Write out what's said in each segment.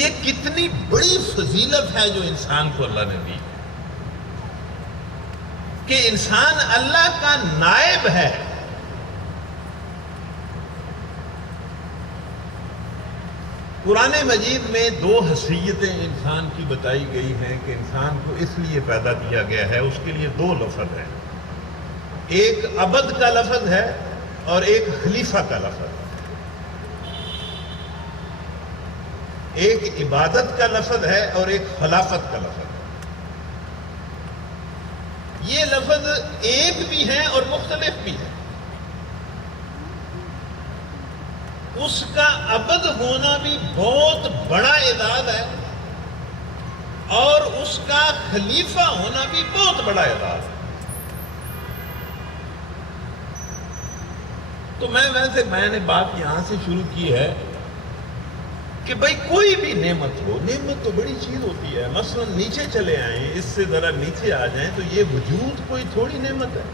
یہ کتنی بڑی فضیلت ہے جو انسان کو اللہ نے دی کہ انسان اللہ کا نائب ہے. قرآن مجید میں 2 حیثیتیں انسان کی بتائی گئی ہیں کہ انسان کو اس لیے پیدا کیا گیا ہے. اس کے لیے 2 لفظ ہیں. ایک عبد کا لفظ ہے اور ایک خلیفہ کا لفظ ہے. ایک عبادت کا لفظ ہے اور ایک خلافت کا لفظ ہے. یہ لفظ ایک بھی ہیں اور مختلف بھی ہیں. اس کا عبد ہونا بھی بہت بڑا اعزاز ہے اور اس کا خلیفہ ہونا بھی بہت بڑا اعزاز ہے. تو میں نے بات یہاں سے شروع کی ہے کہ بھائی کوئی بھی نعمت ہو، نعمت تو بڑی چیز ہوتی ہے. مثلا نیچے چلے آئیں، اس سے ذرا نیچے آ جائیں تو یہ وجود کوئی تھوڑی نعمت ہے.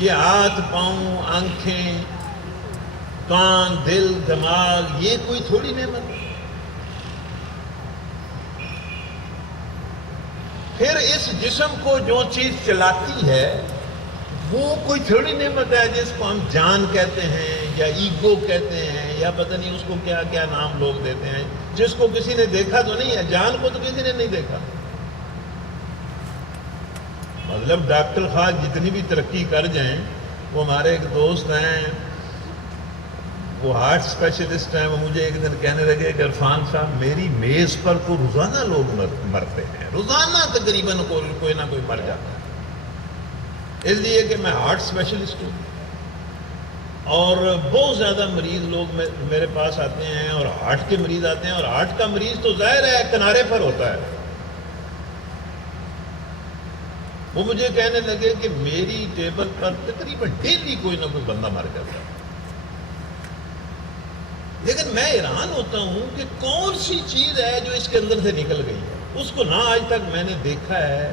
یہ ہاتھ، پاؤں، آنکھیں، کان، دل، دماغ، یہ کوئی تھوڑی نعمت ہے. پھر اس جسم کو جو چیز چلاتی ہے وہ کوئی تھوڑی نعمت ہے جس کو ہم جان کہتے ہیں یا ایگو کہتے ہیں یا پتہ نہیں اس کو کیا کیا نام لوگ دیتے ہیں، جس کو کسی نے دیکھا تو نہیں ہے. جان کو تو کسی نے نہیں دیکھا. مطلب ڈاکٹر خاص جتنی بھی ترقی کر جائیں، وہ ہمارے ایک دوست ہیں، وہ ہارٹ اسپیشلسٹ ہیں، وہ مجھے ایک دن کہنے لگے کہ عرفان صاحب میری میز پر کو روزانہ لوگ مرتے ہیں، روزانہ تقریباً کوئی نہ کوئی مر جاتا ہے. اس لیے کہ میں ہارٹ اسپیشلسٹ ہوں اور بہت زیادہ مریض لوگ میرے پاس آتے ہیں اور ہارٹ کے مریض آتے ہیں، اور ہارٹ کا مریض تو ظاہر ہے کنارے پر ہوتا ہے. وہ مجھے کہنے لگے کہ میری ٹیبل پر تقریباً ڈیلی کوئی نہ کوئی بندہ مر جاتا ہے. لیکن میں حیران ہوتا ہوں کہ کون سی چیز ہے جو اس کے اندر سے نکل گئی ہے. اس کو نہ آج تک میں نے دیکھا ہے.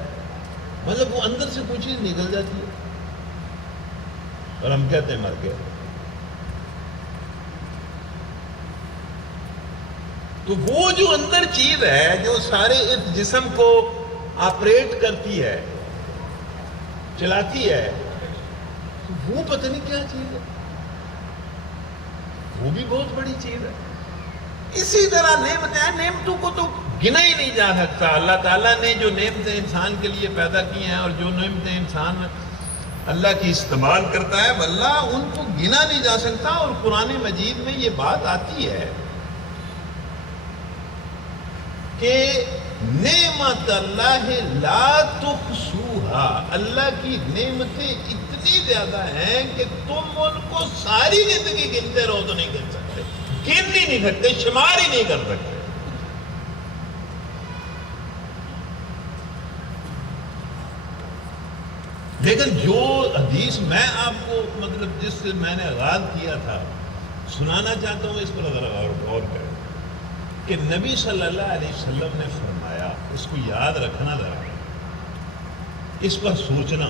مطلب وہ اندر سے کوئی چیز نکل جاتی ہے اور ہم کہتے ہیں مر گیا. تو وہ جو اندر چیز ہے جو سارے اس جسم کو آپریٹ کرتی ہے، چلاتی ہے، وہ پتہ نہیں کیا چیز ہے. وہ بھی بہت بڑی چیز ہے. اسی طرح نعمتیں، نعمتوں کو تو گنا ہی نہیں جا سکتا. اللہ تعالیٰ نے جو نعمتیں انسان کے لیے پیدا کی ہیں اور جو نعمتیں انسان اللہ کی استعمال کرتا ہے، واللہ ان کو گنا نہیں جا سکتا. اور قرآن مجید میں یہ بات آتی ہے کہ نعمت اللہ لا تحصوہا، اللہ کی نعمتیں اتنی زیادہ ہیں کہ تم ان کو ساری زندگی گنتے رہو تو نہیں گن سکتے، گن ہی نہیں سکتے، شمار ہی نہیں کر سکتے. لیکن جو حدیث میں آپ کو مطلب جس سے میں نے آغاز کیا تھا سنانا چاہتا ہوں، اس پر ذرا غور کریں کہ نبی صلی اللہ علیہ وسلم نے فرمایا، اس کو یاد رکھنا ذرا، اس پر سوچنا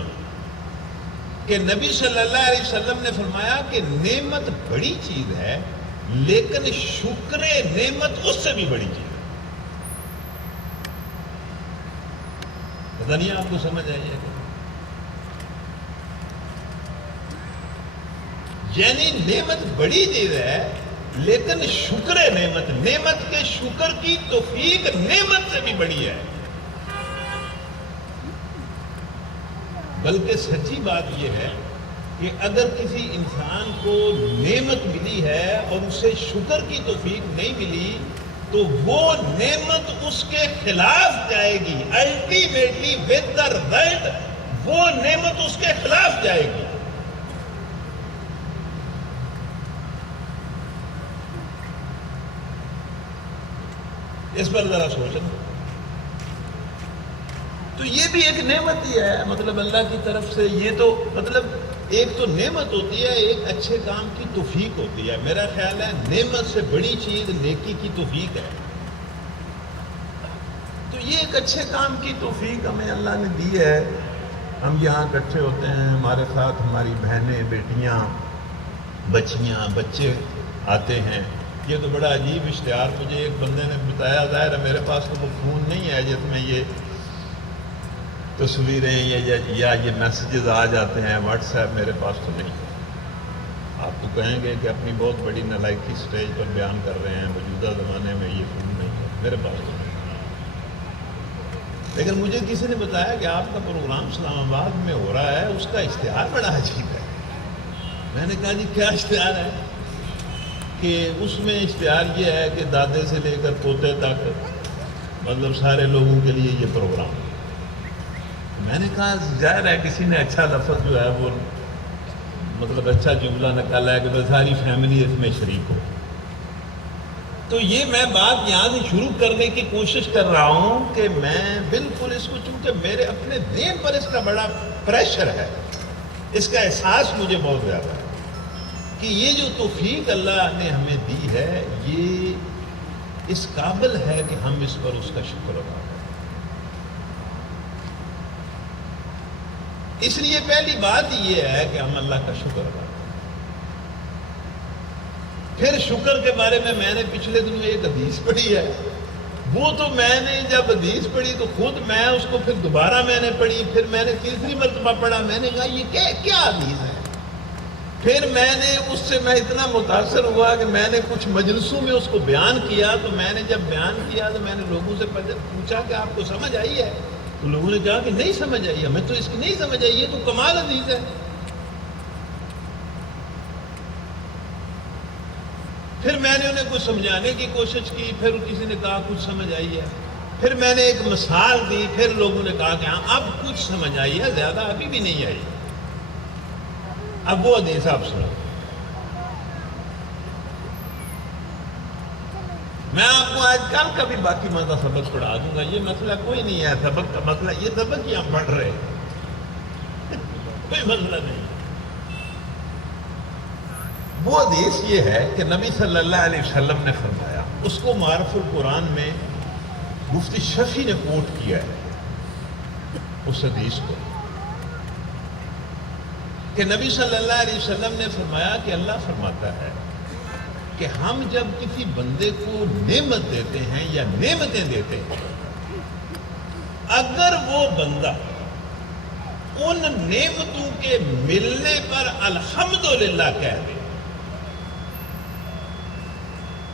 کہ نبی صلی اللہ علیہ وسلم نے فرمایا کہ نعمت بڑی چیز ہے لیکن شکر نعمت اس سے بھی بڑی چیز ہے. پتہ نہیں آپ کو سمجھ آئی ہے؟ یعنی نعمت بڑی چیز ہے لیکن شکر نعمت، نعمت کے شکر کی توفیق نعمت سے بھی بڑی ہے. بلکہ سچی بات یہ ہے کہ اگر کسی انسان کو نعمت ملی ہے اور اسے شکر کی توفیق نہیں ملی تو وہ نعمت اس کے خلاف جائے گی. الٹیمیٹلی ود دا رزلٹ وہ نعمت اس کے خلاف جائے گی. اس پر ذرا سوچیں. تو یہ بھی ایک نعمت ہی ہے، مطلب اللہ کی طرف سے. یہ تو مطلب ایک تو نعمت ہوتی ہے، ایک اچھے کام کی توفیق ہوتی ہے. میرا خیال ہے نعمت سے بڑی چیز نیکی کی توفیق ہے. تو یہ ایک اچھے کام کی توفیق ہمیں اللہ نے دی ہے. ہم یہاں اکٹھے ہوتے ہیں، ہمارے ساتھ ہماری بہنیں، بیٹیاں، بچیاں، بچے آتے ہیں یہ تو بڑا عجیب اشتہار مجھے ایک بندے نے بتایا، ظاہر ہے میرے پاس تو وہ فون نہیں ہے جس میں یہ تصویریں یا یہ میسیجز آ جاتے ہیں، واٹس ایپ میرے پاس تو نہیں ہے۔ آپ تو کہیں گے کہ اپنی بہت بڑی نالائکی سٹیج پر بیان کر رہے ہیں، موجودہ زمانے میں یہ فون نہیں ہے، میرے پاس تو نہیں ہے۔ لیکن مجھے کسی نے بتایا کہ آپ کا پروگرام اسلام آباد میں ہو رہا ہے، اس کا اشتہار بڑا عجیب ہے۔ میں نے کہا جی کیا اشتہار ہے؟ کہ اس میں اشتہار یہ ہے کہ دادے سے لے کر پوتے تک مطلب سارے لوگوں کے لیے یہ پروگرام۔ میں نے کہا ظاہر ہے کسی نے اچھا لفظ جو ہے وہ مطلب اچھا جملہ نکالا ہے کہ بس ساری فیملی اس میں شریک ہو۔ تو یہ میں بات یہاں سے شروع کرنے کی کوشش کر رہا ہوں کہ میں بالکل اس کو، چونکہ میرے اپنے ذہن پر اس کا بڑا پریشر ہے، اس کا احساس مجھے بہت زیادہ ہے کہ یہ جو توفیق اللہ نے ہمیں دی ہے یہ اس قابل ہے کہ ہم اس پر اس کا شکر ادا کریں۔ اس لیے پہلی بات یہ ہے کہ ہم اللہ کا شکر ادا کریں۔ پھر شکر کے بارے میں نے پچھلے دنوں ایک حدیث پڑھی ہے، وہ تو میں نے جب حدیث پڑھی تو خود میں اس کو پھر دوبارہ میں نے پڑھی، پھر میں نے تیسری مرتبہ پڑھا، میں نے کہا یہ کیا حدیث ہے؟ پھر میں نے اس سے میں اتنا متاثر ہوا کہ میں نے کچھ مجلسوں میں اس کو بیان کیا، تو میں نے جب بیان کیا تو میں نے لوگوں سے پوچھا کہ آپ کو سمجھ آئی ہے؟ تو لوگوں نے کہا کہ نہیں سمجھ آئی، ہمیں تو اس کی نہیں سمجھ آئی، یہ تو کمال حدیث ہے۔ پھر میں نے انہیں کچھ سمجھانے کی کوشش کی، پھر کسی نے کہا کچھ سمجھ آئی ہے، پھر میں نے ایک مثال دی، پھر لوگوں نے کہا کہ ہاں اب کچھ سمجھ آئی ہے، زیادہ ابھی بھی نہیں آئی۔ اب وہ حدیث آپ سنو، میں آپ کو آج کل کا بھی باقی مسئلہ سبق پڑھا دوں گا، یہ مسئلہ کوئی نہیں ہے سبق کا مسئلہ، یہ سبق ہی ہم پڑھ رہے ہیں، کوئی مسئلہ نہیں۔ وہ حدیث یہ ہے کہ نبی صلی اللہ علیہ وسلم نے فرمایا، اس کو معارف القرآن میں مفتی شفیع نے کوٹ کیا ہے اس حدیث کو، کہ نبی صلی اللہ علیہ وسلم نے فرمایا کہ اللہ فرماتا ہے کہ ہم جب کسی بندے کو نعمت دیتے ہیں یا نعمتیں دیتے ہیں، اگر وہ بندہ ان نعمتوں کے ملنے پر الحمدللہ کہہ دے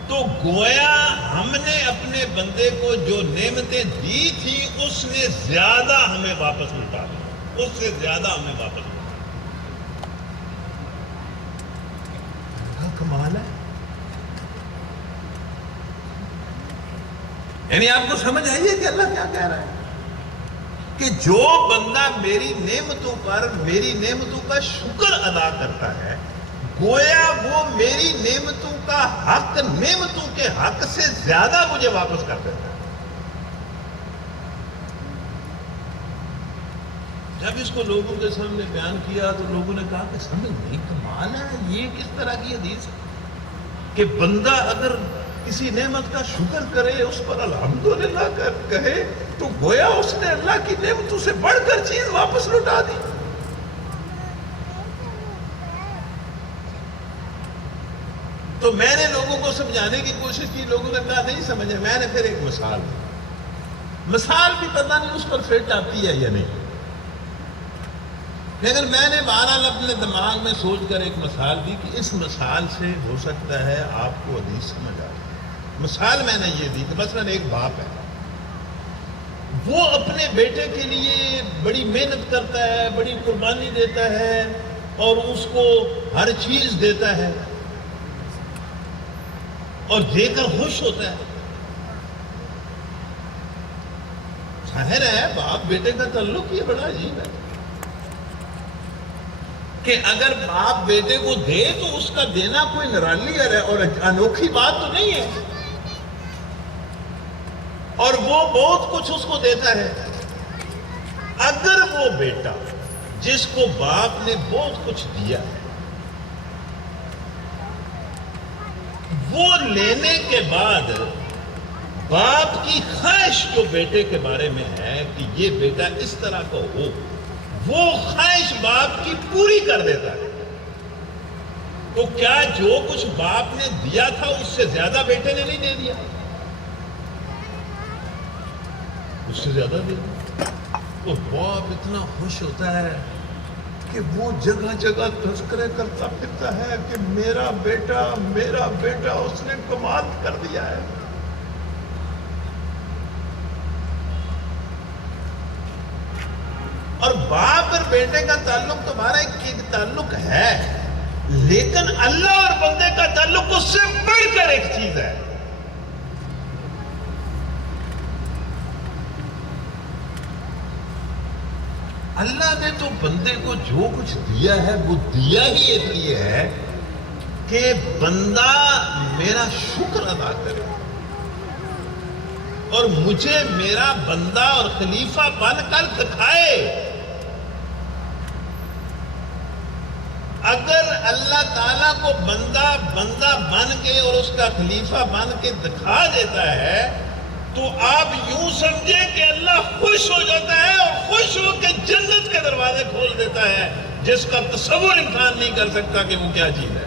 تو گویا ہم نے اپنے بندے کو جو نعمتیں دی تھی اس نے زیادہ ہمیں واپس لوٹا دی، اس سے زیادہ ہمیں واپس لوٹا۔ کمال ہے، یعنی آپ کو سمجھ آئیے کہ اللہ کیا کہہ رہا ہے کہ جو بندہ میری نعمتوں پر میری نعمتوں کا شکر ادا کرتا ہے، گویا وہ میری نعمتوں کا حق نعمتوں کے حق سے زیادہ مجھے واپس کر دیتا ہے۔ جب اس کو لوگوں کے سامنے بیان کیا تو لوگوں نے کہا کہ سمجھ نہیں، کمال ہے، یہ کس طرح کی حدیث ہے کہ بندہ اگر کسی نعمت کا شکر کرے، اس پر الحمدللہ کہے، تو گویا اس نے اللہ کی نعمتوں سے بڑھ کر چیز واپس لوٹا دی۔ تو میں نے لوگوں کو سمجھانے کی کوشش کی، لوگوں نے کہا نہیں سمجھے، میں نے پھر ایک مثال بھی پتہ نہیں اس پر فٹ آتی ہے یا نہیں، لیکن میں نے بہرحال اپنے دماغ میں سوچ کر ایک مثال دی کہ اس مثال سے ہو سکتا ہے آپ کو حدیث سمجھ آ جائے۔ مثال میں نے یہ دی کہ مثلا ایک باپ ہے، وہ اپنے بیٹے کے لیے بڑی محنت کرتا ہے، بڑی قربانی دیتا ہے اور اس کو ہر چیز دیتا ہے اور دے کر خوش ہوتا ہے۔ ظاہر ہے باپ بیٹے کا تعلق یہ بڑا عجیب ہے کہ اگر باپ بیٹے کو دے تو اس کا دینا کوئی نرالی اور انوکھی بات تو نہیں ہے، اور وہ بہت کچھ اس کو دیتا ہے۔ اگر وہ بیٹا جس کو باپ نے بہت کچھ دیا ہے، وہ لینے کے بعد باپ کی خواہش جو بیٹے کے بارے میں ہے کہ یہ بیٹا اس طرح کا ہو، وہ خواہش باپ کی پوری کر دیتا ہے، تو کیا جو کچھ باپ نے دیا تھا اس سے زیادہ بیٹے نے نہیں دے دیا؟ اس سے زیادہ دے دیا. تو باپ اتنا خوش ہوتا ہے کہ وہ جگہ جگہ تذکرے کرتا پھرتا ہے کہ میرا بیٹا اس نے کمال کر دیا ہے. اور باپ اور بیٹے کا تعلق تمہارا ایک تعلق ہے، لیکن اللہ اور بندے کا تعلق اس سے بڑھ کر ایک چیز ہے. اللہ نے تو بندے کو جو کچھ دیا ہے وہ دیا ہی اس لیے ہے کہ بندہ میرا شکر ادا کرے اور مجھے میرا بندہ اور خلیفہ بن کر دکھائے. اگر اللہ تعالیٰ کو بندہ بن کے اور اس کا خلیفہ بن کے دکھا دیتا ہے تو آپ یوں سمجھیں کہ اللہ خوش ہو جاتا ہے اور خوش ہو کے جنت کے دروازے کھول دیتا ہے، جس کا تصور انسان نہیں کر سکتا کہ وہ کیا چیز ہے.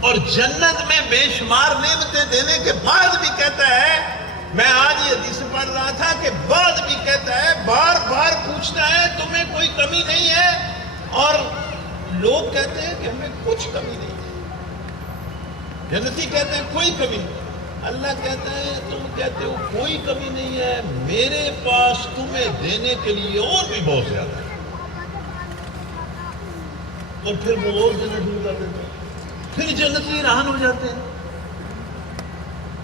اور جنت میں بے شمار نعمتیں دینے کے بعد بھی کہتا ہے، میں آج یہ حدیث پڑھ رہا تھا کہ بعد بھی کہتا ہے، بار بار پوچھتا ہے تمہیں کوئی کمی نہیں ہے، اور لوگ کہتے ہیں کہ ہمیں کچھ کمی نہیں ہے. جنتی کہتے ہیں کوئی کمی نہیں. اللہ کہتا ہے تم کہتے ہو کوئی کمی نہیں ہے، میرے پاس تمہیں دینے کے لیے اور بھی بہت زیادہ ہے. اور پھر وہ اور جنت میں کر دیتے ہیں، پھر جنتی حیران ہو جاتے ہیں.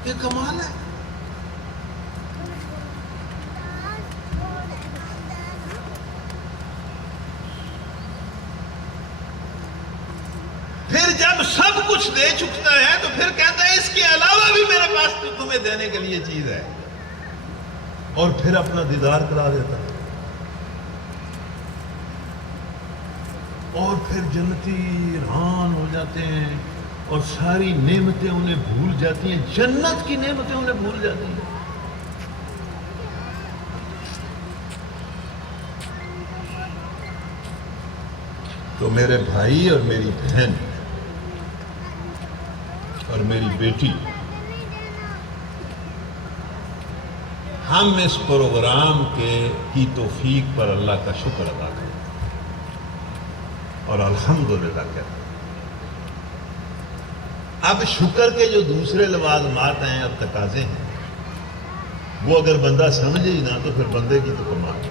یہ کمال ہے. پھر جب سب کچھ دے چکتا ہے تو پھر کہتا ہے اس کے علاوہ بھی میرے پاس تو تمہیں دینے کے لیے چیز ہے، اور پھر اپنا دیدار کرا دیتا ہے. اور پھر جنتی حیران ہو جاتے ہیں اور ساری نعمتیں انہیں بھول جاتی ہیں، جنت کی نعمتیں انہیں بھول جاتی ہیں. تو میرے بھائی اور میری بہن اور میری بیٹی، ہم اس پروگرام کی توفیق پر اللہ کا شکر ادا کریں اور الحمدللہ کہتے ہیں. اب شکر کے جو دوسرے لوازمات ہیں اور تقاضے ہیں وہ اگر بندہ سمجھے ہی نہ تو پھر بندے کی تو کمال ہے.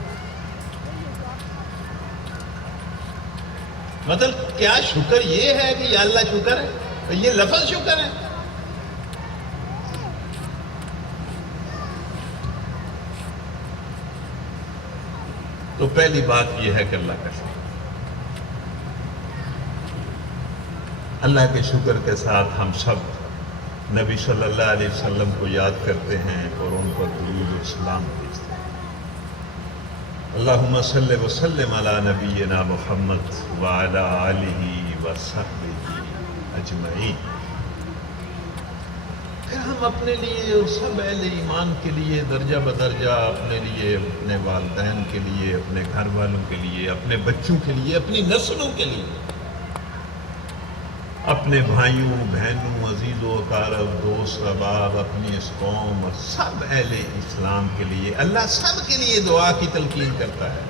مطلب کیا شکر یہ ہے کہ یا اللہ شکر ہے؟ یہ لفظ شکر ہے. تو پہلی بات یہ ہے کہ اللہ کا شکر. اللہ کے شکر کے ساتھ ہم سب نبی صلی اللہ علیہ وسلم کو یاد کرتے ہیں اور ان پر درود و سلام بھیجتے ہیں. اللہم صلی وسلم علی نبینا محمد وعلی آلہ وصحبہ اجمعین. پھر ہم اپنے لیے اور سب اہل ایمان کے لیے درجہ بدرجہ، اپنے لیے، اپنے والدین کے لیے، اپنے گھر والوں کے لیے، اپنے بچوں کے لیے، اپنی نسلوں کے لیے، اپنے بھائیوں بہنوں عزیز و اقارب دوست احباب، اپنی اس قوم اور سب اہل اسلام کے لیے اللہ سب کے لیے دعا کی تلقین کرتا ہے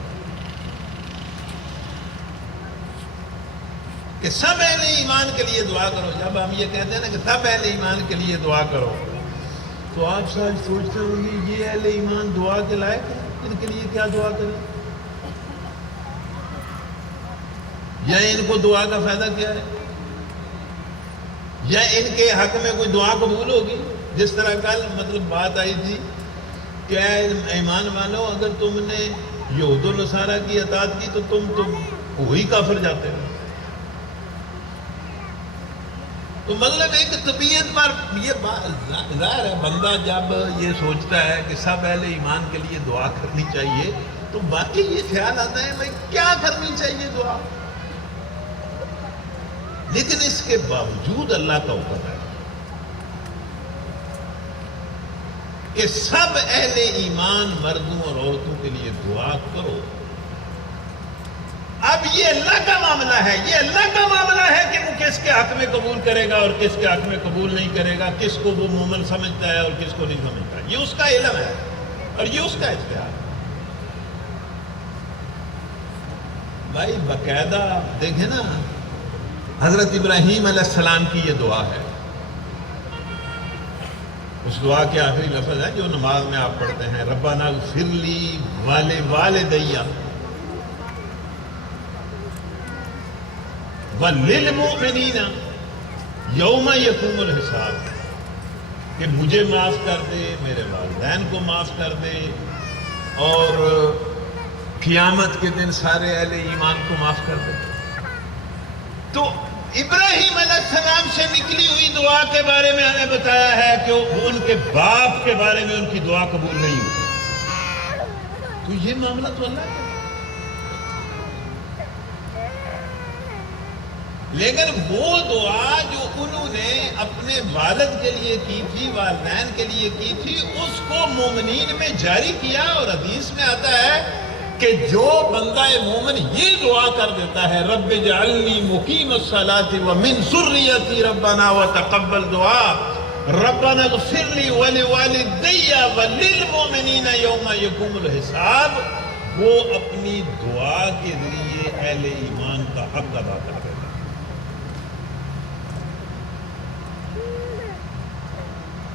کہ سب اہل ایمان کے لیے دعا کرو. جب ہم یہ کہتے ہیں نا کہ سب اہل ایمان کے لیے دعا کرو تو آپ شاید سوچتے ہوں گے یہ اہل ایمان دعا کے لائق ہے، ان کے لیے کیا دعا کریں، یا ان کو دعا کا فائدہ کیا ہے، یا ان کے حق میں کوئی دعا قبول ہوگی. جس طرح کل مطلب بات آئی تھی کہ اے ایمان والو اگر تم نے یہود و نصارہ کی اطاعت کی تو تم وہی کافر جاتے ہو. تو مطلب ایک طبیعت پر یہ ظاہر ہے بندہ جب یہ سوچتا ہے کہ سب اہل ایمان کے لیے دعا کرنی چاہیے تو باقی یہ خیال آتا ہے بھائی کیا کرنی چاہیے دعا. لیکن اس کے باوجود اللہ کا حکم ہے کہ سب اہل ایمان مردوں اور عورتوں کے لیے دعا کرو۔ اب یہ اللہ کا معاملہ ہے، یہ اللہ کا معاملہ ہے کہ وہ کس کے حق میں قبول کرے گا اور کس کے حق میں قبول نہیں کرے گا، کس کو وہ مومن سمجھتا ہے اور کس کو نہیں سمجھتا ہے، یہ اس کا علم ہے اور یہ اس کا اختیار ہے۔ بھائی باقاعدہ دیکھیں نا، حضرت ابراہیم علیہ السلام کی یہ دعا ہے، اس دعا کے آخری لفظ ہے جو نماز میں آپ پڑھتے ہیں، ربنا اغفر لی ولوالدی وللمؤمنین یوم یقوم الحساب، کہ مجھے معاف کر دے، میرے والدین کو معاف کر دے، اور قیامت کے دن سارے اہل ایمان کو معاف کر دے۔ تو ابراہیم علیہ السلام سے نکلی ہوئی دعا کے بارے میں ہمیں بتایا ہے کہ ان کے باپ کے بارے میں ان کی دعا قبول نہیں ہوئی، تو یہ معاملہ تو اللہ کا ہے۔ لیکن وہ دعا جو انہوں نے اپنے والد کے لیے کی تھی، والدین کے لیے کی تھی، اس کو مومنین میں جاری کیا، اور حدیث میں آتا ہے کہ جو بندہ مومن یہ دعا کر دیتا ہے، رب اجعلنی مقیم الصلاۃ ومن ذریتی ربنا وتقبل دعا، ربنا اغفر لی ولوالدی وللمؤمنین یوم یقوم الحساب، وہ اپنی دعا کے ذریعے اہل ایمان کا حق ادا کر دیتا ہے۔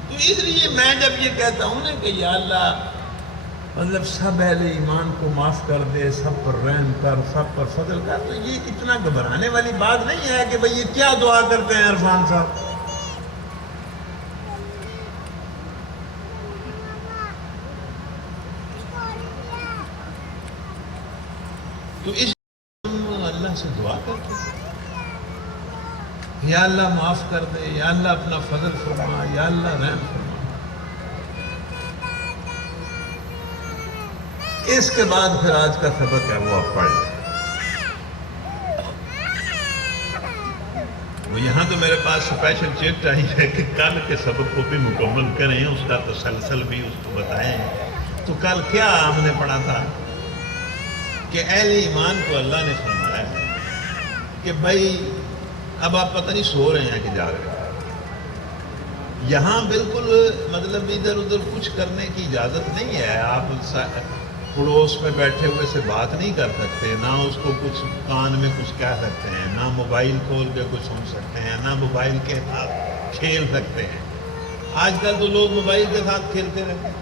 تو اس لیے میں جب یہ کہتا ہوں نا کہ یا اللہ مطلب سب اہل ایمان کو معاف کر دے، سب پر رحم کر، سب پر فضل کر، تو یہ اتنا گھبرانے والی بات نہیں ہے کہ بھئی یہ کیا دعا کرتے ہیں عرفان صاحب۔ تو اس اللہ سے دعا کرتے ہیں، یا اللہ معاف کر دے، یا اللہ اپنا فضل فرما، یا اللہ رحم فرما۔ اس کے بعد پھر آج کا سبق ہے وہ آپ پڑھ لیں۔ وہ یہاں تو میرے پاس اسپیشل چیٹ آئی ہے کہ کل کے سبق کو بھی مکمل کریں، اس کا تسلسل بھی اس کو بتائیں۔ تو کل کیا ہم نے پڑھا تھا کہ اہل ایمان کو اللہ نے فرمایا ہے کہ بھائی اب آپ پتہ نہیں سو رہے ہیں کہ جاگ رہے ہیں، یہاں بالکل مطلب ادھر ادھر کچھ کرنے کی اجازت نہیں ہے۔ آپ پڑوس میں بیٹھے ہوئے سے بات نہیں کر سکتے، نہ اس کو کچھ کان میں کچھ کہہ سکتے ہیں، نہ موبائل کھول کے کچھ سن سکتے ہیں، نہ موبائل کے ساتھ کھیل سکتے ہیں۔ آج کل تو لوگ موبائل کے ساتھ کھیلتے رہتے ہیں،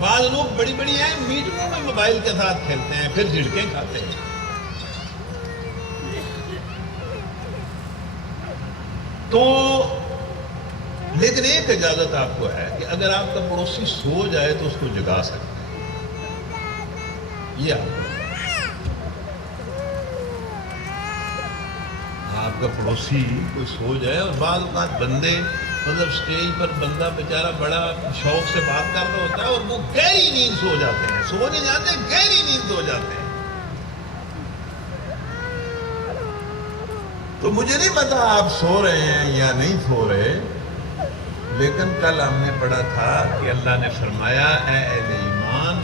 بعض لوگ بڑی بڑی ہیں میٹنگوں میں موبائل کے ساتھ کھیلتے ہیں، پھر جھڑکیں کھاتے ہیں۔ تو لیکن ایک اجازت آپ کو ہے کہ اگر آپ کا پڑوسی سو جائے تو اس کو جگا سکتے ہیں، یہ آپ کا پڑوسی کوئی سو جائے، اور بعض اوقات بندے مطلب سٹیج پر بندہ بیچارہ بڑا شوق سے بات کر رہا ہوتا ہے اور وہ گہری نیند سو جاتے ہیں، سو نہیں جاتے، گہری نیند سو جاتے ہیں۔ تو مجھے نہیں پتا آپ سو رہے ہیں یا نہیں سو رہے، لیکن کل ہم نے پڑھا تھا کہ اللہ نے فرمایا اے اہل ایمان،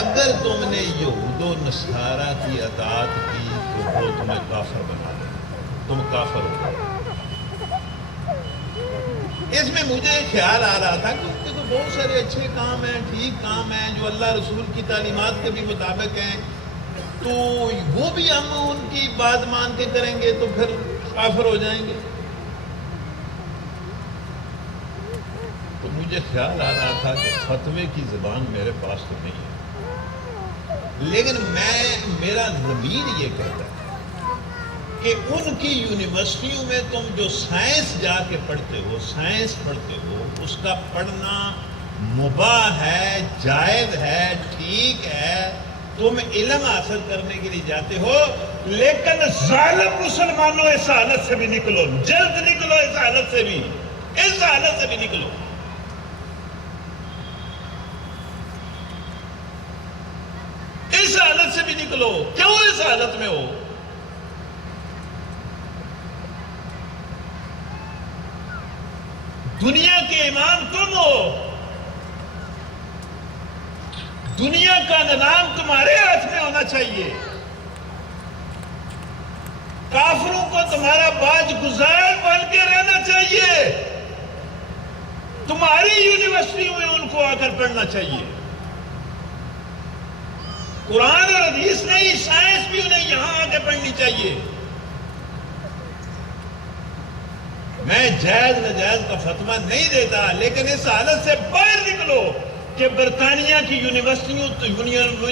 اگر تم نے یہود و نصارہ کی اطاعت کی تو وہ تمہیں کافر بنا دے، تم کافر ہو گئے۔ اس میں مجھے خیال آ رہا تھا کہ تو بہت سارے اچھے کام ہیں، ٹھیک کام ہیں، جو اللہ رسول کی تعلیمات کے بھی مطابق ہیں، تو وہ بھی ہم ان کی بات مان کے کریں گے تو پھر کافر ہو جائیں گے۔ تو مجھے خیال آ رہا تھا کہ فتوے کی زبان میرے پاس تو نہیں ہے، لیکن میرا ضمیر یہ کہتا ہے کہ ان کی یونیورسٹیوں میں تم جو سائنس جا کے پڑھتے ہو، سائنس پڑھتے ہو، اس کا پڑھنا مباح ہے، جائز ہے، ٹھیک ہے، تم علم حاصل کرنے کے لیے جاتے ہو، لیکن ظالم مسلمانوں اس حالت سے بھی نکلو، جلد نکلو، اس حالت سے بھی، اس حالت سے بھی نکلو۔ اس حالت سے بھی نکلو۔ کیوں اس حالت میں ہو؟ دنیا کے امام تم ہو، دنیا کا نظام تمہارے ہاتھ میں ہونا چاہیے، کافروں کو تمہارا باج گزار بن کے رہنا چاہیے، تمہاری یونیورسٹیوں میں ان کو آ کر پڑھنا چاہیے۔ قرآن اور حدیث نہیں، سائنس بھی انہیں یہاں آ کے پڑھنی چاہیے۔ میں جائز ناجائز کا فتویٰ نہیں دیتا، لیکن اس حالت سے باہر نکلو کہ برطانیہ کی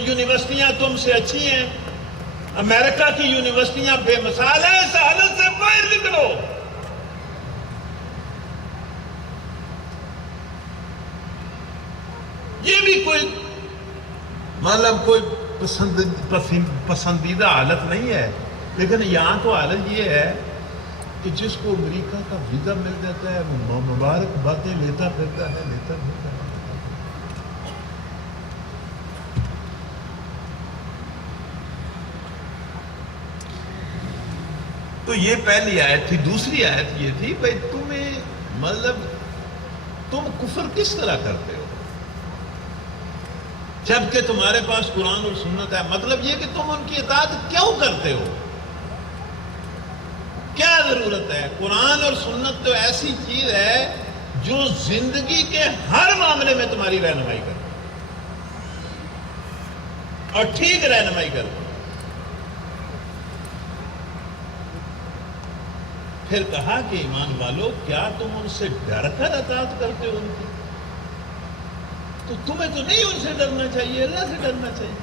یونیورسٹیاں تم سے اچھی ہیں، امریکہ کی یونیورسٹیاں بے مثال ہیں، اس حالت سے باہر نکلو۔ یہ بھی کوئی مطلب کوئی پسندیدہ حالت نہیں ہے، لیکن یہاں تو حالت یہ ہے کہ جس کو امریکہ کا ویزا مل جاتا ہے وہ مبارک باتیں لیتا پھرتا ہے۔ تو یہ پہلی آیت تھی۔ دوسری آیت یہ تھی بھائی تمہیں مطلب تم کفر کس طرح کرتے ہو جبکہ تمہارے پاس قرآن اور سنت ہے؟ مطلب یہ کہ تم ان کی اطاعت کیوں کرتے ہو؟ کیا ضرورت ہے؟ قرآن اور سنت تو ایسی چیز ہے جو زندگی کے ہر معاملے میں تمہاری رہنمائی کرتی اور ٹھیک رہنمائی کرتی۔ پھر کہا کہ ایمان والو کیا تم ان سے ڈر کر اطاعت کرتے ہو ان کی؟ تو تمہیں تو نہیں ان سے ڈرنا چاہیے، اللہ سے ڈرنا چاہیے۔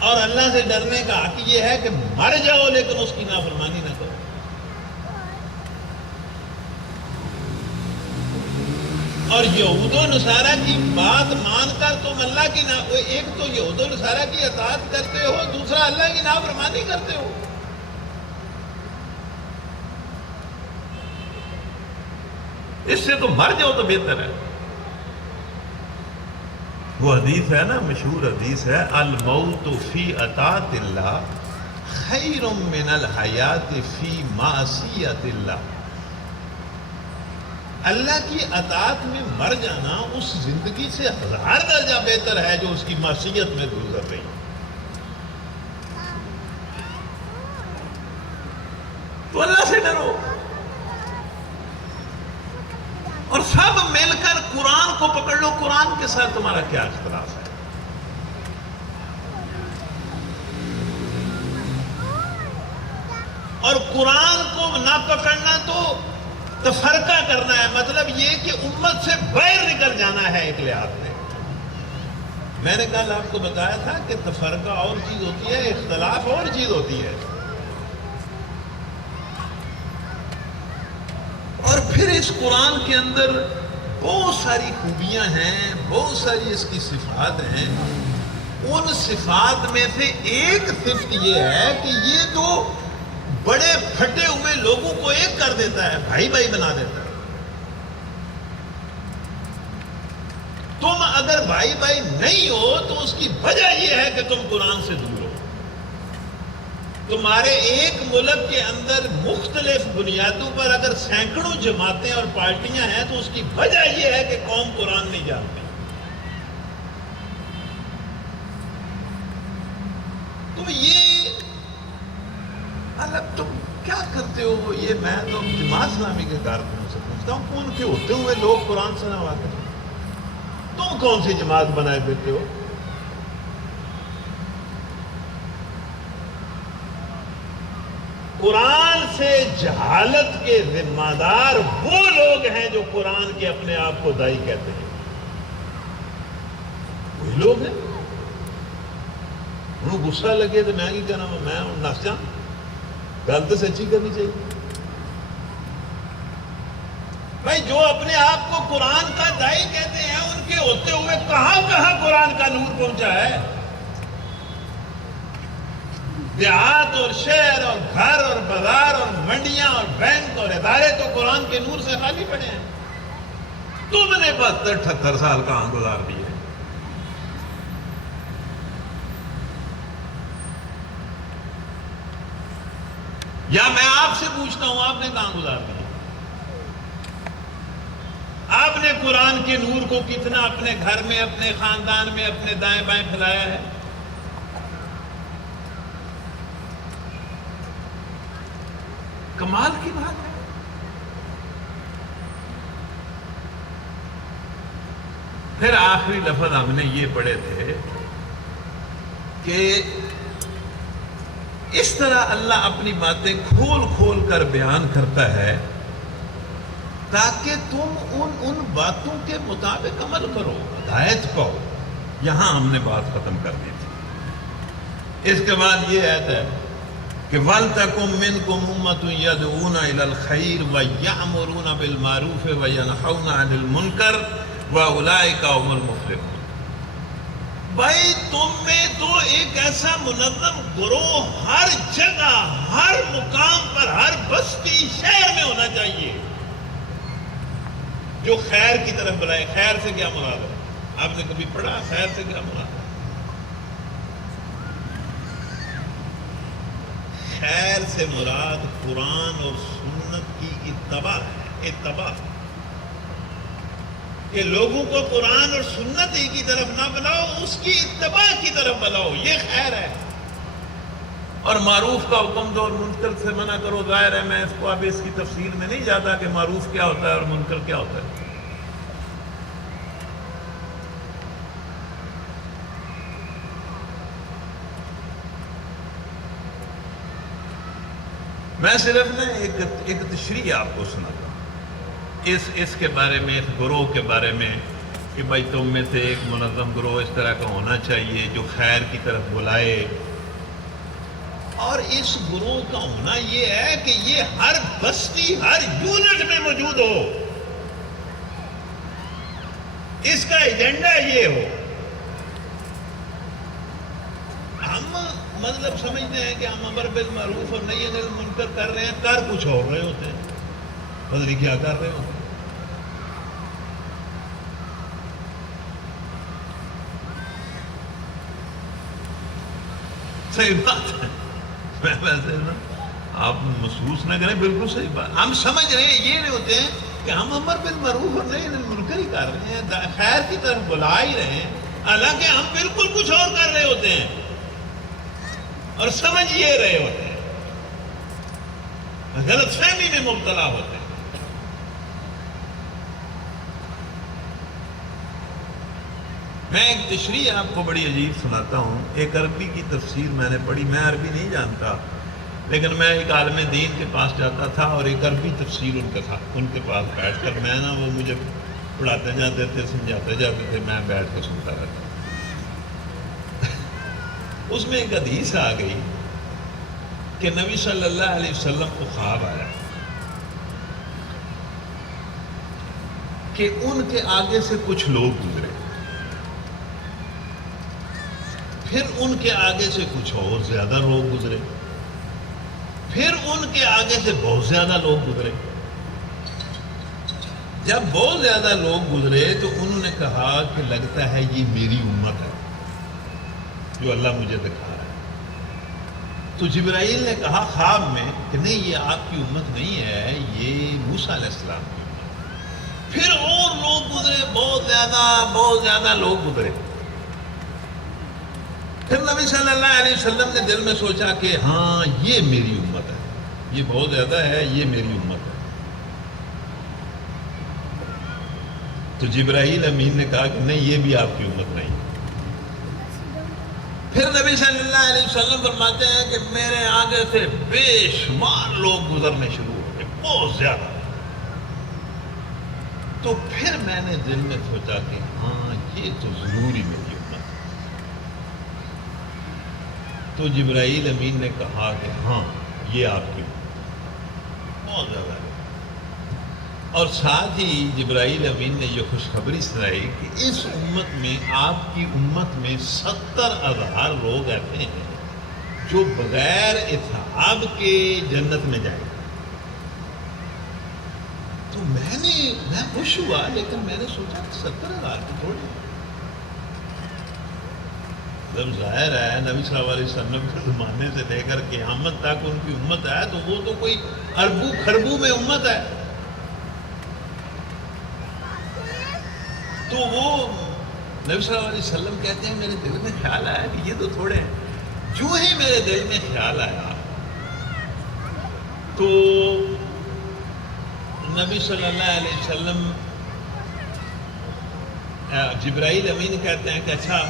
اور اللہ سے ڈرنے کا حق یہ ہے کہ مر جاؤ لیکن اس کی نافرمانی نہ کرو۔ اور یہود و نصارہ کی بات مان کر تم اللہ کی ایک تو یہود و نصارہ کی اطاعت کرتے ہو، دوسرا اللہ کی نافرمانی کرتے ہو۔ اس سے تو مر جاؤ تو بہتر ہے۔ وہ حدیث ہے نا، مشہور حدیث ہے، الموت فی اطاعت اللہ خیر من الحیات فی معصیت اللہ۔ اللہ کی اطاعت میں مر جانا اس زندگی سے 1000 درجہ بہتر ہے جو اس کی معصیت میں گزر رہی۔ تو اللہ سے ڈرو، اور سب مل کر قرآن کو پکڑ لو۔ قرآن کے ساتھ تمہارا کیا اختلاف ہے؟ اور قرآن کو نہ پکڑنا تو تفرقہ کرنا ہے، مطلب یہ کہ امت سے باہر نکل جانا ہے ایک لحاظ میں۔ میں نے کل آپ کو بتایا تھا کہ تفرقہ اور چیز ہوتی ہے، اختلاف اور چیز ہوتی ہے۔ اور پھر اس قرآن کے اندر بہت ساری خوبیاں ہیں، بہت ساری اس کی صفات ہیں۔ ان صفات میں سے ایک صفت یہ ہے کہ یہ تو بڑے پھٹے ہوئے لوگوں کو ایک کر دیتا ہے، بھائی بھائی بنا دیتا ہے۔ تم اگر بھائی بھائی نہیں ہو تو اس کی وجہ یہ ہے کہ تم قرآن سے دور ہو۔ تمہارے ایک ملک کے اندر مختلف بنیادوں پر اگر سینکڑوں جماعتیں اور پارٹیاں ہیں تو اس کی وجہ یہ ہے کہ قوم قرآن نہیں جانتی۔ تو یہ الگ تم کیا کرتے ہو؟ یہ میں تو جماعت اسلامی کے کارکنوں سے پوچھتا ہوں، کون کے ہوتے ہوئے لوگ قرآن سے نہ واقف ہیں؟ تم کون سی جماعت بنائے پھرتے ہو؟ قرآن سے جہالت کے ذمہ دار وہ لوگ ہیں جو قرآن کے اپنے آپ کو دائی کہتے ہیں۔ وہی لوگ ہیں۔ انہوں غصہ لگے تو میں کیا نام میں نس جاؤں، گل تو سچی کرنی چاہیے۔ بھائی جو اپنے آپ کو قرآن کا دائی کہتے ہیں ان کے ہوتے ہوئے کہاں کہاں قرآن کا نور پہنچا ہے؟ دیہات اور شہر اور گھر اور بازار اور منڈیاں اور بینک اور ادارے تو قرآن کے نور سے خالی پڑے ہیں۔ تم نے 72-78 سال کہاں گزار دیے؟ یا میں آپ آپ سے پوچھتا ہوں آپ نے کہاں گزار دیا؟ آپ نے قرآن کے نور کو کتنا اپنے گھر میں، اپنے خاندان میں، اپنے دائیں بائیں پھیلایا ہے؟ کمال کی بات ہے۔ پھر آخری لفظ ہم نے یہ پڑھے تھے کہ اس طرح اللہ اپنی باتیں کھول کھول کر بیان کرتا ہے تاکہ تم ان باتوں کے مطابق عمل کرو، ہدایت پاؤ۔ یہاں ہم نے بات ختم کر دی تھی۔ اس کے بعد یہ آیت ہے کہ وَلْتَكُن مِّنكُمْ أُمَّةٌ يَدْعُونَ إِلَى الْخَيْرِ وَيَأْمُرُونَ بِالْمَعْرُوفِ وَيَنْهَوْنَ عَنِ الْمُنكَرِ وَأُولَٰئِكَ هُمُ الْمُفْلِحُونَ۔ بھائی تم میں تو ایک ایسا منظم گروہ ہر جگہ، ہر مقام پر، ہر بستی شہر میں ہونا چاہیے جو خیر کی طرف بلائے۔ خیر سے کیا مراد ہے؟ آپ نے کبھی پڑھا خیر سے کیا مراد ہے؟ خیر سے مراد قرآن اور سنت کی اتباع ہے۔ اتباع کہ لوگوں کو قرآن اور سنت ہی کی طرف نہ بلاؤ، اس کی اتباع کی طرف بلاؤ، یہ خیر ہے۔ اور معروف کا حکم دو اور منکر سے منع کرو۔ ظاہر ہے میں اس کو اب اس کی تفصیل میں نہیں جاتا کہ معروف کیا ہوتا ہے اور منکر کیا ہوتا ہے۔ میں صرف نا ایک تشریح آپ کو سناتا ہوں اس کے بارے میں، اس گروہ کے بارے میں کہ بھائی تم میں سے ایک منظم گروہ اس طرح کا ہونا چاہیے جو خیر کی طرف بلائے۔ اور اس گروہ کا ہونا یہ ہے کہ یہ ہر بستی، ہر یونٹ میں موجود ہو، اس کا ایجنڈا یہ ہو۔ ہم مطلب سمجھتے ہیں کہ ہم امر بالمعروف اور نہی عن المنکر کر رہے ہیں، کر کچھ اور رہے ہوتے ہیں، پتہ نہیں کیا کر رہے ہوتے ہیں۔ صحیح بات ہے، میں ویسے نا آپ محسوس نہ کریں، بالکل صحیح بات۔ ہم سمجھ رہے ہیں یہ نہیں ہوتے ہیں کہ ہم امر بالمعروف اور نہی عن المنکر ہی کر رہے ہیں، خیر کی طرف بلا ہی رہے ہیں، حالانکہ ہم بالکل کچھ اور کر رہے ہوتے ہیں اور سمجھ یہ رہے ہوتے ہیں، غلط فہمی میں مبتلا ہوتے ہیں۔ میں ایک تشریح آپ کو بڑی عجیب سناتا ہوں۔ ایک عربی کی تفسیر میں نے پڑھی، میں عربی نہیں جانتا، لیکن میں ایک عالم دین کے پاس جاتا تھا اور ایک عربی تفسیر ان کے پاس بیٹھ کر میں نا، وہ مجھے پڑھاتے جاتے تھے، سمجھاتے جاتے تھے، میں بیٹھ کے سنتا رہتا۔ اس میں ایک حدیث آ گئی کہ نبی صلی اللہ علیہ وسلم کو خواب آیا کہ ان کے آگے سے کچھ لوگ گزرے، پھر ان کے آگے سے کچھ اور زیادہ لوگ گزرے، پھر ان کے آگے سے بہت زیادہ لوگ گزرے۔ جب بہت زیادہ لوگ گزرے تو انہوں نے کہا کہ لگتا ہے یہ میری امت ہے جو اللہ مجھے دکھا رہا ہے۔ تو جبرائیل نے کہا خواب میں کہ نہیں، یہ آپ کی امت نہیں ہے، یہ موسیٰ علیہ السلام کی امت۔ پھر اور لوگ گزرے، بہت زیادہ لوگ گزرے۔ پھر نبی صلی اللہ علیہ وسلم نے دل میں سوچا کہ ہاں یہ میری امت ہے، یہ بہت زیادہ ہے، یہ میری امت ہے۔ تو جبرائیل امین نے کہا کہ نہیں، یہ بھی آپ کی امت نہیں۔ پھر نبی صلی اللہ علیہ وسلم فرماتے ہیں کہ میرے آگے سے بے شمار لوگ گزرنے شروع ہو گئے، بہت زیادہ۔ تو پھر میں نے دل میں سوچا کہ ہاں یہ تو ضروری میری امت ہے۔ تو جبرائیل امین نے کہا کہ ہاں یہ آپ کی بہت زیادہ ہے۔ اور ساتھ ہی جبرائیل امین نے یہ خوشخبری سنائی کہ اس امت میں، آپ کی امت میں 70,000 لوگ ایسے ہیں جو بغیر حساب کے جنت میں جائیں گے۔ تو میں خوش ہوا، لیکن میں نے سوچا کہ 70,000 تو تھوڑے، جب ظاہر ہے نبی صلی اللہ علیہ وسلم کے زمانے سے لے کر قیامت تک ان کی امت ہے تو وہ تو کوئی اربوں خربوں میں امت ہے. تو وہ نبی صلی اللہ علیہ وسلم کہتے ہیں میرے دل میں خیال آیا کہ یہ تو تھوڑے ہیں. جو ہی میرے دل میں خیال آیا تو نبی صلی اللہ علیہ وسلم جبرائیل امین کہتے ہیں کہ اچھا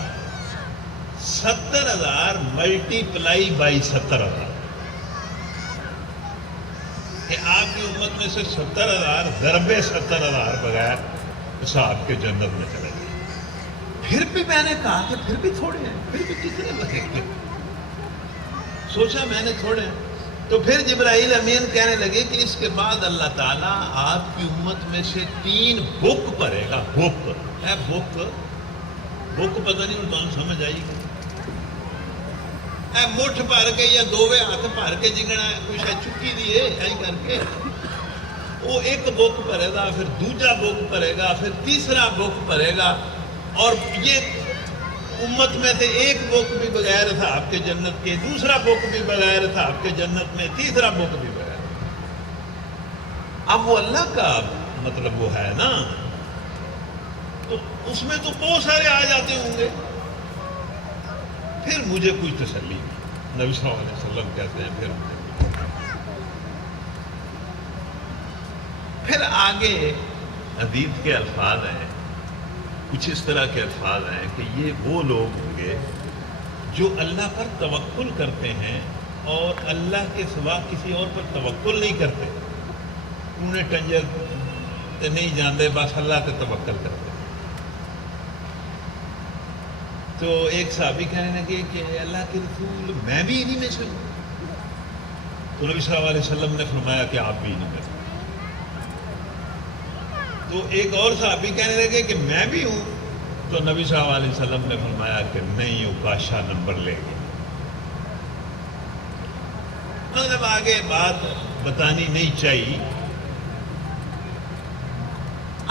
70,000 ملٹی پلائی بائی 70,000 کہ آپ کی امت میں سے 70,000 ضرب 70,000 بغیر حساب کے جنت میں چلے گئے. پھر بھی میں نے کہا کہ پھر بھی تھوڑے ہیں, پھر بھی کتنے بنیں گے. سوچا میں نے تھوڑے ہیں. تو پھر جبرائیل امین کہنے لگے کہ اس کے بعد اللہ تعالیٰ آپ کی امت میں سے 3 بک بھرے گا. بک ہے, بک پتہ نہیں اردو سمجھ آئی گی. مٹھ بھر کے یا 2 ہاتھ بھر کے جگنا کچھ چکی دیے کہیں کر کے وہ ایک بک بھرے گا, پھر دوجا بک بھرے گا, پھر تیسرا بک بھرے گا. اور یہ امت میں سے ایک بک بھی بغیر تھا آپ کے جنت کے, دوسرا بک بھی بغیر تھا آپ کے جنت میں, تیسرا بک بھی بغیر. اب وہ اللہ کا مطلب وہ ہے نا, تو اس میں تو بہت سارے آ جاتے ہوں گے. پھر مجھے کوئی تسلی نہیں. نبی صلی اللہ علیہ وسلم کہتے ہیں پھر آگے حدیث کے الفاظ ہیں, کچھ اس طرح کے الفاظ ہیں کہ یہ وہ لوگ ہوں گے جو اللہ پر توکل کرتے ہیں اور اللہ کے سوا کسی اور پر توکل نہیں کرتے. انہیں ٹنجر تے نہیں جانتے, بس اللہ تے توکل کرتے. تو ایک صحابی کہنے لگے کہ اللہ کے رسول میں بھی انہی میں سے ہوں. تو نبی صلی اللہ علیہ وسلم نے فرمایا کہ آپ بھی انہی میں سے. تو ایک اور صحابی کہنے لگے کہ میں بھی ہوں. تو نبی صلی اللہ علیہ وسلم نے فرمایا کہ نہیں, اوکاشا نمبر لے گے. مطلب آگے بات بتانی نہیں چاہیے.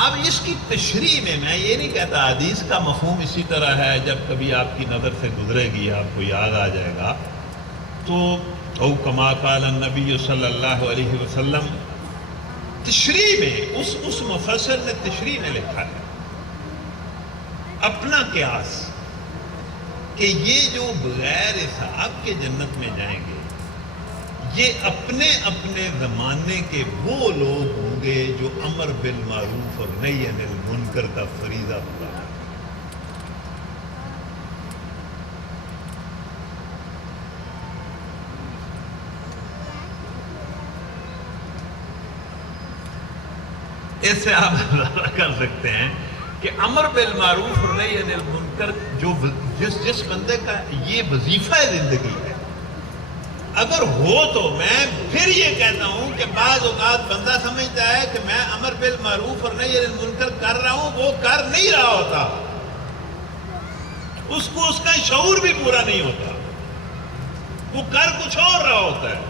اب اس کی تشریح میں یہ نہیں کہتا حدیث کا مفہوم اسی طرح ہے, جب کبھی آپ کی نظر سے گزرے گی آپ کو یاد آ جائے گا تو او کما قال النبی صلی اللہ علیہ وسلم. تشریح میں اس مفسر نے تشریح میں لکھا ہے اپنا قیاس کہ یہ جو بغیر حساب کے جنت میں جائیں گے یہ اپنے اپنے زمانے کے وہ لوگ ہوں گے جو امر بالمعروف اور نہی عن المنکر کا فریضہ پورا کریں. اس سے آپ اندازہ کر سکتے ہیں کہ امر بالمعروف اور نہی عن المنکر جو جس بندے کا یہ وظیفہ زندگی ہے, اگر ہو تو میں پھر یہ کہتا ہوں کہ بعض اوقات بندہ سمجھتا ہے کہ میں امر بالمعروف اور نہی عن المنکر کر رہا ہوں, وہ کر نہیں رہا ہوتا, اس کو اس کا شعور بھی پورا نہیں ہوتا, وہ کر کچھ اور رہا ہوتا ہے.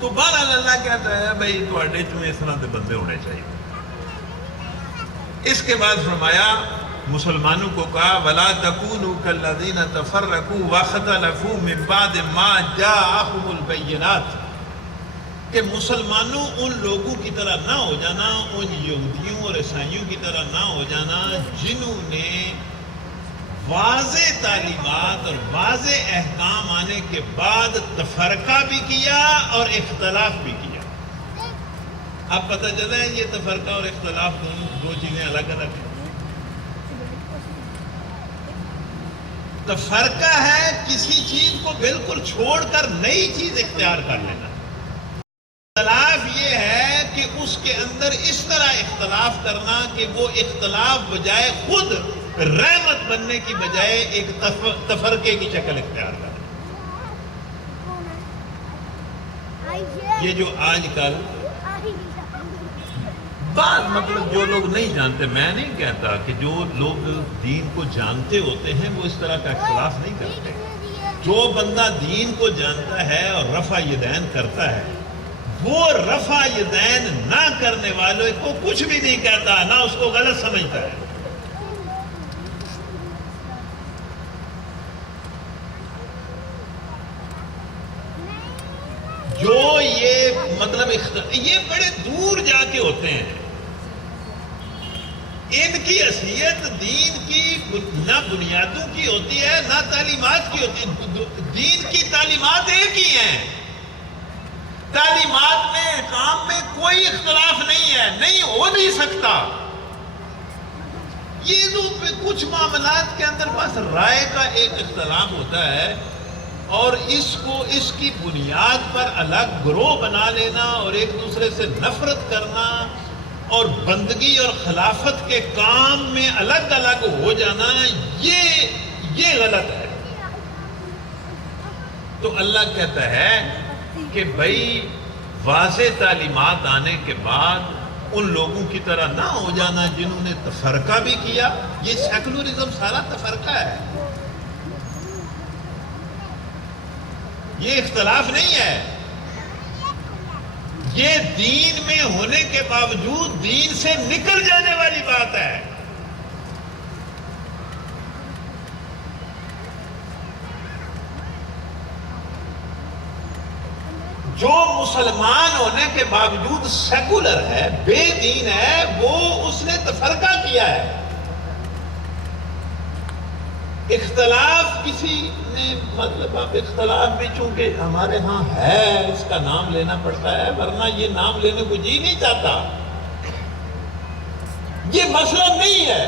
تو بہرحال اللہ کہتا ہے بھائی تھوڑے میں اس طرح کے بندے ہونے چاہیے. اس کے بعد فرمایا مسلمانوں کو کہا وَلَا تَكُونُوا كَالَّذِينَ تَفَرَّقُوا وَاخْتَلَفُوا مِن بَعْدِ مَا جَاءَهُمُ الْبَيِّنَاتُ کہ مسلمانوں ان لوگوں کی طرح نہ ہو جانا, ان یہودیوں اور عیسائیوں کی طرح نہ ہو جانا جنہوں نے واضح تعلیمات اور واضح احکام آنے کے بعد تفرقہ بھی کیا اور اختلاف بھی کیا. اب پتہ چلا ہے یہ تفرقہ اور اختلاف دو چیزیں الگ الگ ہیں. تفرقہ ہے کسی چیز کو بالکل چھوڑ کر نئی چیز اختیار کر لینا. اختلاف یہ ہے کہ اس کے اندر اس طرح اختلاف کرنا کہ وہ اختلاف بجائے خود رحمت بننے کی بجائے ایک تفرقے کی شکل اختیار کرنا. یہ جو آج کل بعض مطلب جو لوگ نہیں جانتے, میں نہیں کہتا کہ جو لوگ دین کو جانتے ہوتے ہیں وہ اس طرح کا اختلاف نہیں کرتے. جو بندہ دین کو جانتا ہے اور رفع یدین کرتا ہے, وہ رفع یدین نہ کرنے والوں کو کچھ بھی نہیں کہتا، نہ اس کو غلط سمجھتا ہے۔ جو یہ مطلب یہ بڑے دور جا کے ہوتے ہیں، ان کی حیثیت دین کی نہ بنیادوں کی ہوتی ہے نہ تعلیمات کی ہوتی ہے۔ دین کی تعلیمات ایک ہی ہیں، تعلیمات میں احکام میں کوئی اختلاف نہیں ہے، نہیں ہو نہیں سکتا۔ یہ جو کچھ معاملات کے اندر بس رائے کا ایک اختلاف ہوتا ہے، اور اس کو اس کی بنیاد پر الگ گروہ بنا لینا اور ایک دوسرے سے نفرت کرنا اور بندگی اور خلافت کے کام میں الگ الگ ہو جانا، یہ غلط ہے۔ تو اللہ کہتا ہے کہ بھائی واضح تعلیمات آنے کے بعد ان لوگوں کی طرح نہ ہو جانا جنہوں نے تفرقہ بھی کیا۔ یہ سیکولرزم سارا تفرقہ ہے، یہ اختلاف نہیں ہے۔ یہ دین میں ہونے کے باوجود دین سے نکل جانے والی بات ہے۔ جو مسلمان ہونے کے باوجود سیکولر ہے، بے دین ہے، وہ اس نے تفرقہ کیا ہے۔ اختلاف کسی نے مطلب اب اختلاف بھی چونکہ ہمارے ہاں ہے، اس کا نام لینا پڑتا ہے، ورنہ یہ نام لینے کو جی نہیں چاہتا۔ یہ مسئلہ نہیں ہے۔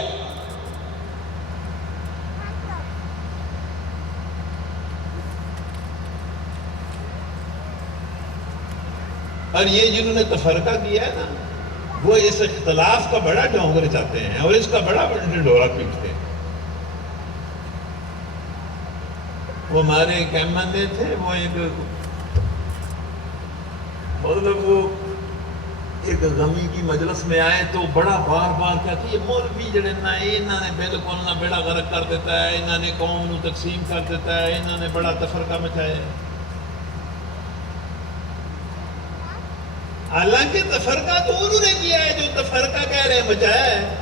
اور یہ جنہوں نے تفرقہ کیا ہے نا، وہ اس اختلاف کا بڑا ڈونگر چاہتے ہیں اور اس کا بڑا ڈنڈورا پیٹتے ہیں۔ وہ ہمارے ایک ایم این اے تھے، وہ ایک مطلب وہ ایک غمی کی مجلس میں آئے تو بڑا بار بار کہتے ہیں یہ مولوی جڑے نا انہوں نے بالکل نہ بیڑا غرق کر دیتا ہے، انہوں نے قوم نو تقسیم کر دیتا ہے، انہوں نے بڑا تفرقہ مچایا ہے۔ حالانکہ تفرقہ تو انہوں نے کیا ہے جو تفرقہ کہہ رہے ہیں مچایا ہے۔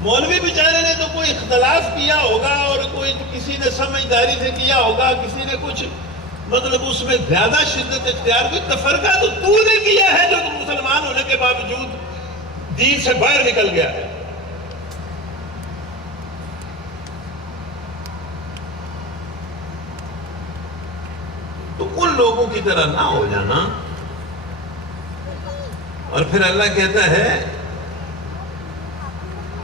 مولوی بیچارے نے تو کوئی اختلاف کیا ہوگا اور کوئی کسی نے سمجھداری سے کیا ہوگا، کسی نے کچھ مطلب اس میں زیادہ شدت اختیار کی۔ تفرقہ تو نے کیا ہے جو مسلمان ہونے کے باوجود دین سے باہر نکل گیا ہے۔ تو ان لوگوں کی طرح نہ ہو جانا۔ اور پھر اللہ کہتا ہے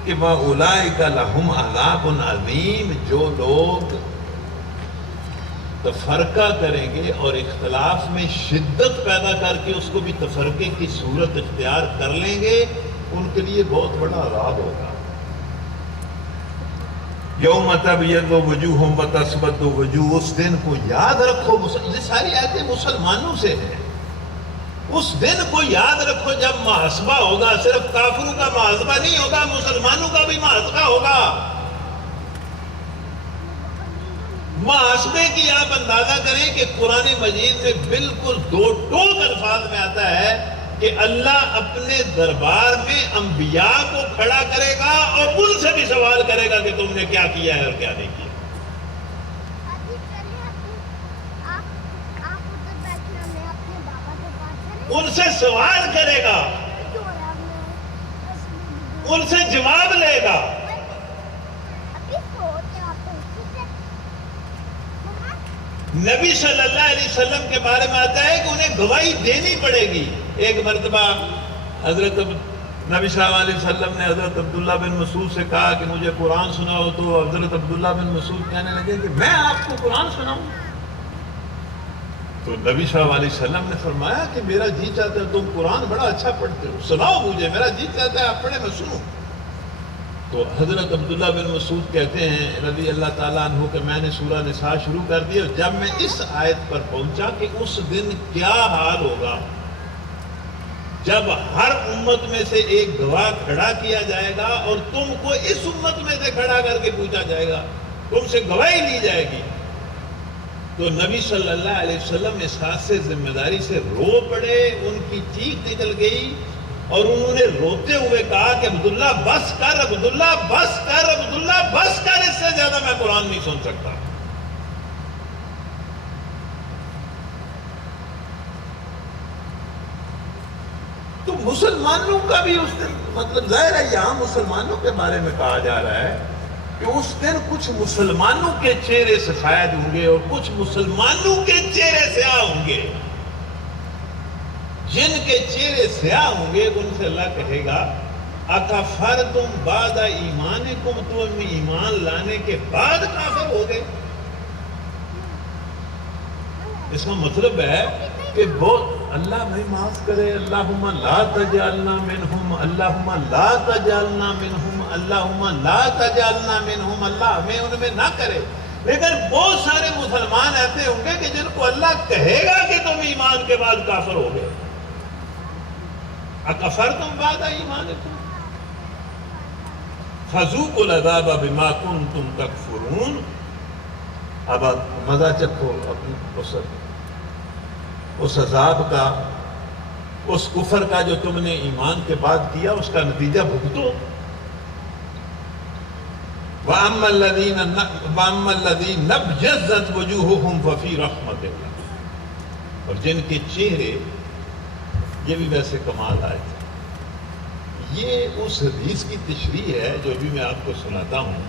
کہ وَأُولَئِكَ لَهُمْ عَذَابٌ عَظِيمٌ، جو لوگ تفرقہ کریں گے اور اختلاف میں شدت پیدا کر کے اس کو بھی تفرقے کی صورت اختیار کر لیں گے، ان کے لیے بہت بڑا عذاب ہوگا۔ یوم تبیض وجوہ وتسود وجوہ، اس دن کو یاد رکھو۔ یہ ساری آیتیں مسلمانوں سے ہیں۔ اس دن کو یاد رکھو جب محاسبہ ہوگا، صرف کافروں کا محاسبہ نہیں ہوگا، مسلمانوں کا بھی محاسبہ ہوگا۔ محاسبے کی آپ اندازہ کریں کہ قرآن مجید میں بالکل دو ٹوک الفاظ میں آتا ہے کہ اللہ اپنے دربار میں انبیاء کو کھڑا کرے گا اور ان سے بھی سوال کرے گا کہ تم نے کیا کیا ہے اور کیا نہیں کیا۔ ان سے سوال کرے گا، ان سے جواب لے گا۔ نبی صلی اللہ علیہ وسلم کے بارے میں آتا ہے کہ انہیں گواہی دینی پڑے گی۔ ایک مرتبہ حضرت نبی صلی اللہ علیہ وسلم نے حضرت عبداللہ بن مسعود سے کہا کہ مجھے قرآن سناؤ، تو حضرت عبداللہ بن مسعود کہنے لگے کہ میں آپ کو قرآن سناؤں؟ تو نبی صلی اللہ علیہ وسلم نے فرمایا کہ میرا جی چاہتا ہے، تم قرآن بڑا اچھا پڑھتے ہو، سناؤ مجھے، میرا جی چاہتا ہے آپ پڑھیں میں سنوں۔ تو حضرت عبداللہ بن مسعود کہتے ہیں رضی اللہ تعالیٰ عنہ کہ میں نے سورہ نساء شروع کر دی، اور جب میں اس آیت پر پہنچا کہ اس دن کیا حال ہوگا جب ہر امت میں سے ایک گواہ کھڑا کیا جائے گا اور تم کو اس امت میں سے کھڑا کر کے پوچھا جائے گا، تم سے گواہی لی جائے گی، تو نبی صلی اللہ علیہ وسلم اس حادثے ذمہ داری سے رو پڑے، ان کی چیخ نکل گئی اور انہوں نے روتے ہوئے کہا کہ عبداللہ بس کر، عبداللہ بس کر، عبداللہ بس کر، اس سے زیادہ میں قرآن نہیں سن سکتا۔ تو مسلمانوں کا بھی اس دن مطلب ظاہر ہے، یہاں مسلمانوں کے بارے میں کہا جا رہا ہے کہ اس دن کچھ مسلمانوں کے چہرے سفید ہوں گے اور کچھ مسلمانوں کے چہرے سیاہ ہوں گے۔ جن کے چہرے سیاہ ہوں گے ان سے اللہ کہے گا اکفرتم بعد ایمانکم، تم ایمان لانے کے بعد کافر ہو گئے۔ اس کا مطلب ہے کہ بہت اللہ بھائی معاف کرے، اللہم لا تجعلنا منہم، اللہم لا تجعلنا منہم، اللہم لا تجعلنا منہم، اللہ ہمیں ان میں نہ کرے۔ لیکن بہت سارے مسلمان ایسے ہوں گے کہ جن کو اللہ کہے گا کہ تم ایمان کے بعد کافر ہو گئے۔ اکفرتم بعد ایمانکم فذوقوا العذاب بما کنتم تکفرون۔ اب آپ مزہ چکھو اپنی اس عذاب کا، اس کفر کا جو تم نے ایمان کے بعد کیا، اس کا نتیجہ بھگتو۔ وَأَمَّا الَّذِينَ ابْيَضَّتْ وُجُوهُهُمْ فَفِي رَحْمَتِ اللَّهِ، اور جن کے چہرے، یہ بھی ویسے کمال آئے تھے، یہ اس حدیث کی تشریح ہے جو ابھی میں آپ کو سناتا ہوں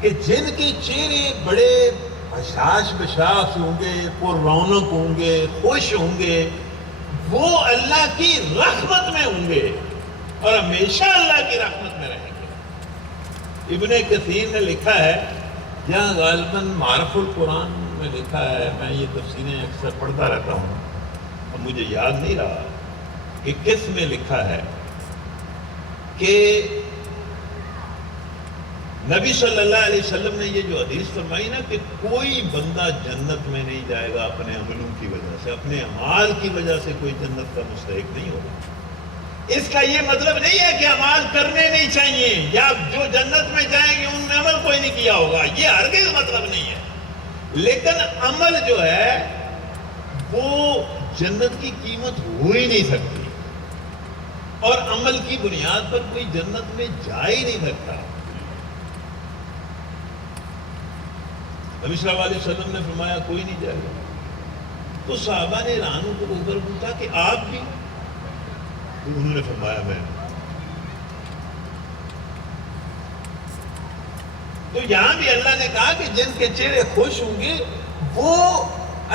کہ جن کے چہرے بڑے بشاش بشاش ہوں گے، پر رونق ہوں گے، خوش ہوں گے، وہ اللہ کی رحمت میں ہوں گے اور ہمیشہ اللہ کی رحمت میں رہیں گے۔ ابن کثیر نے لکھا ہے، جہاں غالباً معرف القرآن میں لکھا ہے، میں یہ تفسیریں اکثر پڑھتا رہتا ہوں، اب مجھے یاد نہیں رہا کہ کس میں لکھا ہے کہ نبی صلی اللہ علیہ وسلم نے یہ جو حدیث فرمائی نا کہ کوئی بندہ جنت میں نہیں جائے گا اپنے عملوں کی وجہ سے، اپنے اعمال کی وجہ سے کوئی جنت کا مستحق نہیں ہوگا۔ اس کا یہ مطلب نہیں ہے کہ اعمال کرنے نہیں چاہیے یا جو جنت میں جائیں گے ان میں عمل کوئی نہیں کیا ہوگا، یہ ہرگز مطلب نہیں ہے۔ لیکن عمل جو ہے وہ جنت کی قیمت ہو ہی نہیں سکتی، اور عمل کی بنیاد پر کوئی جنت میں جا ہی نہیں سکتا۔ نبی صلی اللہ علیہ وسلم نے فرمایا کوئی نہیں جائے گا، تو صحابہ نے رانوں کو اوپر پوچھا کہ آپ بھی؟ تو انہوں نے فرمایا میں۔ تو یہاں بھی اللہ نے کہا کہ جن کے چہرے خوش ہوں گے وہ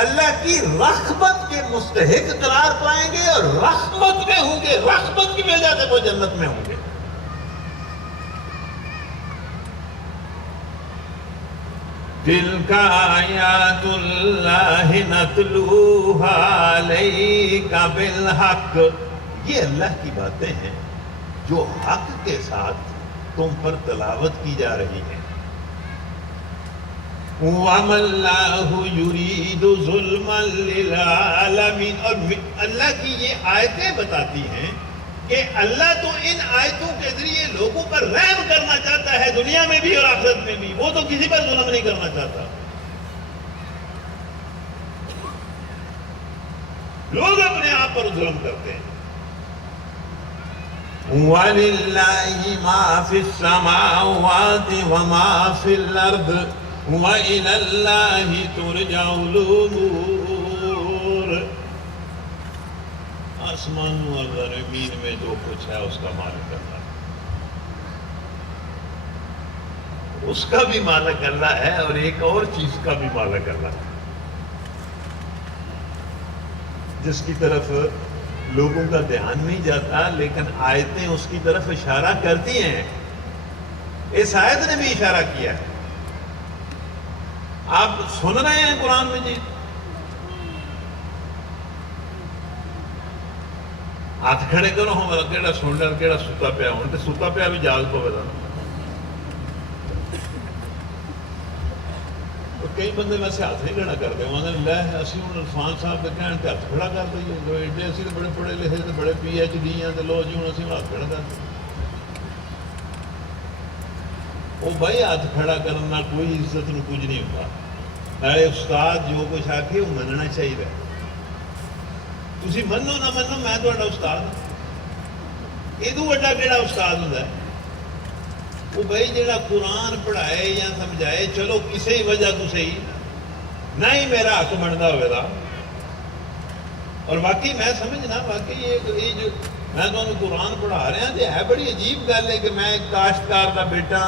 اللہ کی رحمت کے مستحق قرار پائیں گے اور رحمت میں ہوں گے، رحمت کی وجہ سے وہ جنت میں ہوں گے۔ تِلْكَ آیاتُ اللَّهِ نَتْلُوهَا عَلَيْكَ بِالْحَقِّ، یہ اللہ کی باتیں ہیں جو حق کے ساتھ تم پر تلاوت کی جا رہی ہیں۔ وَمَا اللَّهُ يُرِيدُ ظُلْمًا لِلْعَالَمِينَ، اور اللہ کی یہ آیتیں بتاتی ہیں کہ اللہ تو ان آیتوں کے ذریعے لوگوں پر رحم کرنا چاہتا ہے، دنیا میں بھی اور آخرت میں بھی، وہ تو کسی پر ظلم نہیں کرنا چاہتا۔ لوگ اپنے آپ پر ظلم کرتے ہیں۔ وَلِلَّهِ مَا فِي السَّمَاوَاتِ وَمَا فِي الْأَرْضِ وَإِلَى اللَّهِ تُرْجَعُ الْأُمُورُ، آسمانوں اور زمین میں جو کچھ ہے اس کا مالک اللہ ہے، اس کا بھی مالک اللہ ہے اور ایک اور چیز کا بھی مالک اللہ ہے جس کی طرف لوگوں کا دھیان نہیں جاتا، لیکن آیتیں اس کی طرف اشارہ کرتی ہیں۔ اس آیت نے بھی اشارہ کیا ہے، آپ سن رہے ہیں قرآن میں جی، ہاتھ کھڑے کرو ہمارا کیڑا سن رہا کیڑا ستا پیا ہوں تو ستا پیا بھی جاگ پہ بتا۔ کئی بندے ویسے ہاتھ نہیں کھڑا کرتے، انہوں نے لے اسی ہوں عرفان صاحب کے کہنے تے ہاتھ کھڑا کر دئیے، جو ایڈے اسی تو بڑے پڑھے لکھے تے بڑے پی ایچ ڈی ہیں تے لو جی ہوں اسی ہاتھ کھڑا کر دیں۔ وہ بھائی ہاتھ کھڑا کرنا کوئی عزت نو کچھ نہیں ہوتا، نالے استاد جو کچھ آکھے وہ مننا چاہیے. تسی منو نہ منو میں تہاڈا استاد ہوں. ادو وڈا کیڑا استاد ہوندا ہے؟ وہ بھائی جڑا قرآن پڑھائے یا سمجھائے چلو کسی وجہ تو صحیح نہ ہی میرا حق بنتا ہوئے دا. اور واقعی میں سمجھنا واقعی یہ جو میں تمہیں قرآن پڑھا رہا تو ہے بڑی عجیب گل ہے کہ میں ایک کاشتکار کا بیٹا.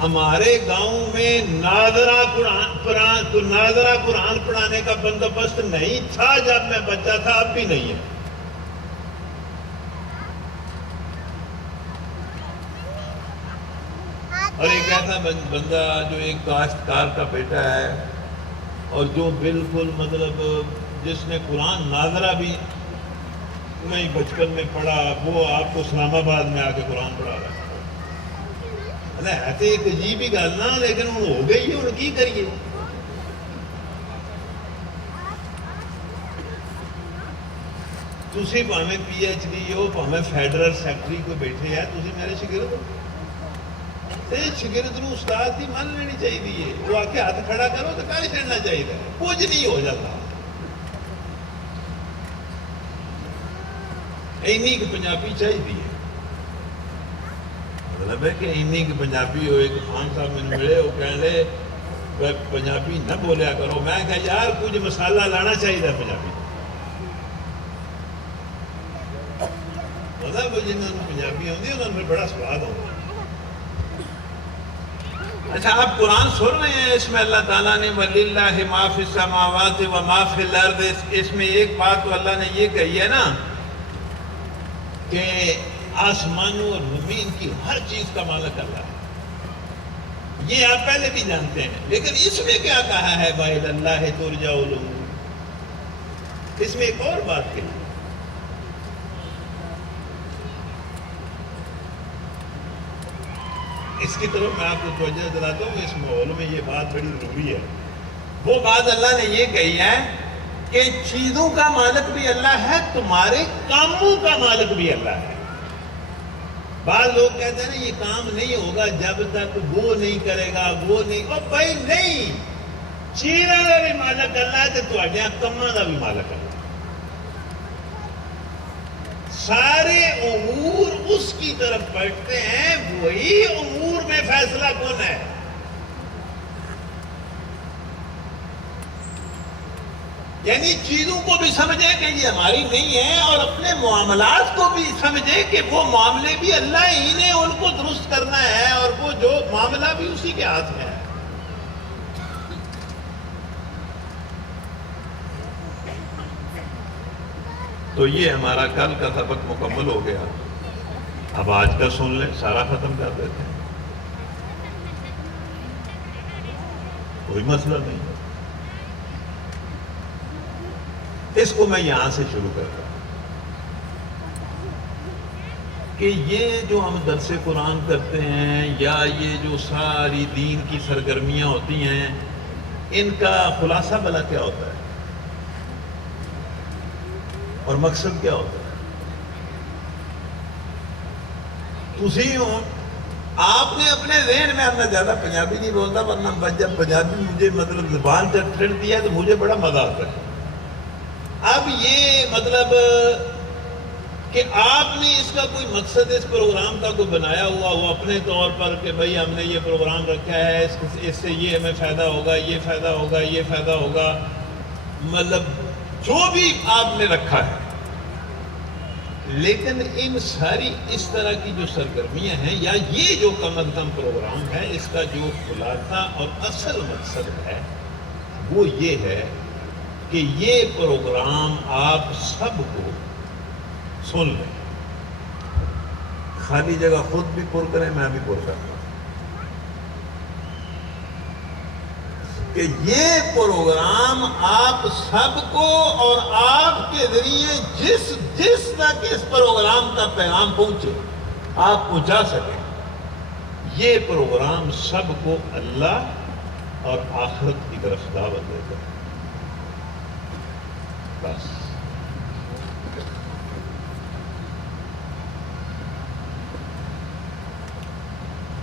ہمارے گاؤں میں ناظرہ قرآن پڑھانے کا بندوبست نہیں تھا جب میں بچہ تھا، اب بھی نہیں ہے. اور ایک ایسا بندہ جو ایک کاشتکار کا بیٹا ہے اور جو بالکل مطلب جس نے قرآن ناظرہ بھی نہیں بچپن میں پڑھا، وہ آپ کو اسلام آباد میں آ کے قرآن پڑھا رہا ہے. ہے تو ایک عجیب ہی گل نا، لیکن ہوں ہو گئی ہے، ہوں کی کریے. تسی پاویں پی ایچ ڈی ہو، پاویں فیڈرل سیکٹری کو بیٹھے ہے، تسی میرے شاگرد ہو. شاگرد نو استاد کی مان لینی چاہیے. وہ آ کے ہاتھ کھڑا کرو تو کر چڑنا چاہیے، کچھ نہیں ہو جاتا. اینی کہ پنجابی چاہیے، مطلب ہے کہ اینی کہ پنجابی ہو. ایک خان صاحب مجھے ملے، وہ کہنے لے پنجابی نہ بولیا کرو. میں کہا یار کچھ مسالہ لانا چاہیے پنجابی. مطلب جنہوں نے پنجابی آتی انہوں نے بڑا سواد ہوتا. اچھا آپ قرآن سن رہے ہیں، اس میں اللہ تعالیٰ نے وَلِلَّهِ مَا فِي السَّمَاوَاتِ وَمَا فِي الْأَرْضِ، اس میں ایک بات تو اللہ نے یہ کہی ہے نا کہ آسمانوں اور زمین کی ہر چیز کا مالک اللہ ہے. یہ آپ پہلے بھی جانتے ہیں، لیکن اس میں کیا کہا ہے وَإِلَى اللَّهِ تُرْجَعُ الْأُمُورُ. اس میں ایک اور بات کہی، اس کی طرف میں آپ کو توجہ دلاتا ہوں. اس ماحول میں یہ بات بڑی ضروری ہے. وہ بات اللہ نے یہ کہی ہے کہ چیزوں کا مالک بھی اللہ ہے، تمہارے کاموں کا مالک بھی اللہ ہے. بعض لوگ کہتے ہیں نا یہ کام نہیں ہوگا جب تک وہ نہیں کرے گا، وہ نہیں. اور بھائی نہیں، چیزوں کا بھی مالک اللہ ہے تو تھوڑے کاموں کا بھی مالک اللہ ہے. سارے امور اس کی طرف بڑھتے ہیں، وہی امور میں فیصلہ کون ہے. یعنی چیزوں کو بھی سمجھے کہ یہ ہماری نہیں ہے، اور اپنے معاملات کو بھی سمجھے کہ وہ معاملے بھی اللہ ہی نے ان کو درست کرنا ہے، اور وہ جو معاملہ بھی اسی کے ہاتھ میں ہے. تو یہ ہمارا کل کا سبق مکمل ہو گیا. اب آج کا سن لیں، سارا ختم کر دیتے ہیں، کوئی مسئلہ نہیں. اس کو میں یہاں سے شروع کرتا ہوں کہ یہ جو ہم درس قرآن کرتے ہیں یا یہ جو ساری دین کی سرگرمیاں ہوتی ہیں، ان کا خلاصہ بھلا کیا ہوتا ہے اور مقصد کیا ہوتا ہے؟ تسی ہو، آپ نے اپنے ذہن میں، اب میں زیادہ پنجابی نہیں بولتا ورنہ جب پنجابی مجھے مطلب زبان چڑھ دیا تو مجھے بڑا مزہ آتا ہے. اب یہ مطلب کہ آپ نے اس کا کوئی مقصد اس پروگرام کا کوئی بنایا ہوا وہ اپنے طور پر کہ بھئی ہم نے یہ پروگرام رکھا ہے، اس سے یہ ہمیں فائدہ ہوگا، یہ فائدہ ہوگا، یہ فائدہ ہوگا، مطلب جو بھی آپ نے رکھا ہے. لیکن ان ساری اس طرح کی جو سرگرمیاں ہیں یا یہ جو کم از کم پروگرام ہے، اس کا جو خلاصہ اور اصل مقصد ہے وہ یہ ہے کہ یہ پروگرام آپ سب کو سن لیں. خالی جگہ خود بھی پر کریں، میں بھی پر کرتا ہوں کہ یہ پروگرام آپ سب کو اور آپ کے ذریعے جس تک اس پروگرام کا پیغام پہنچے آپ پہنچا سکیں. یہ پروگرام سب کو اللہ اور آخرت کی طرف دعوت دیتا ہے. بس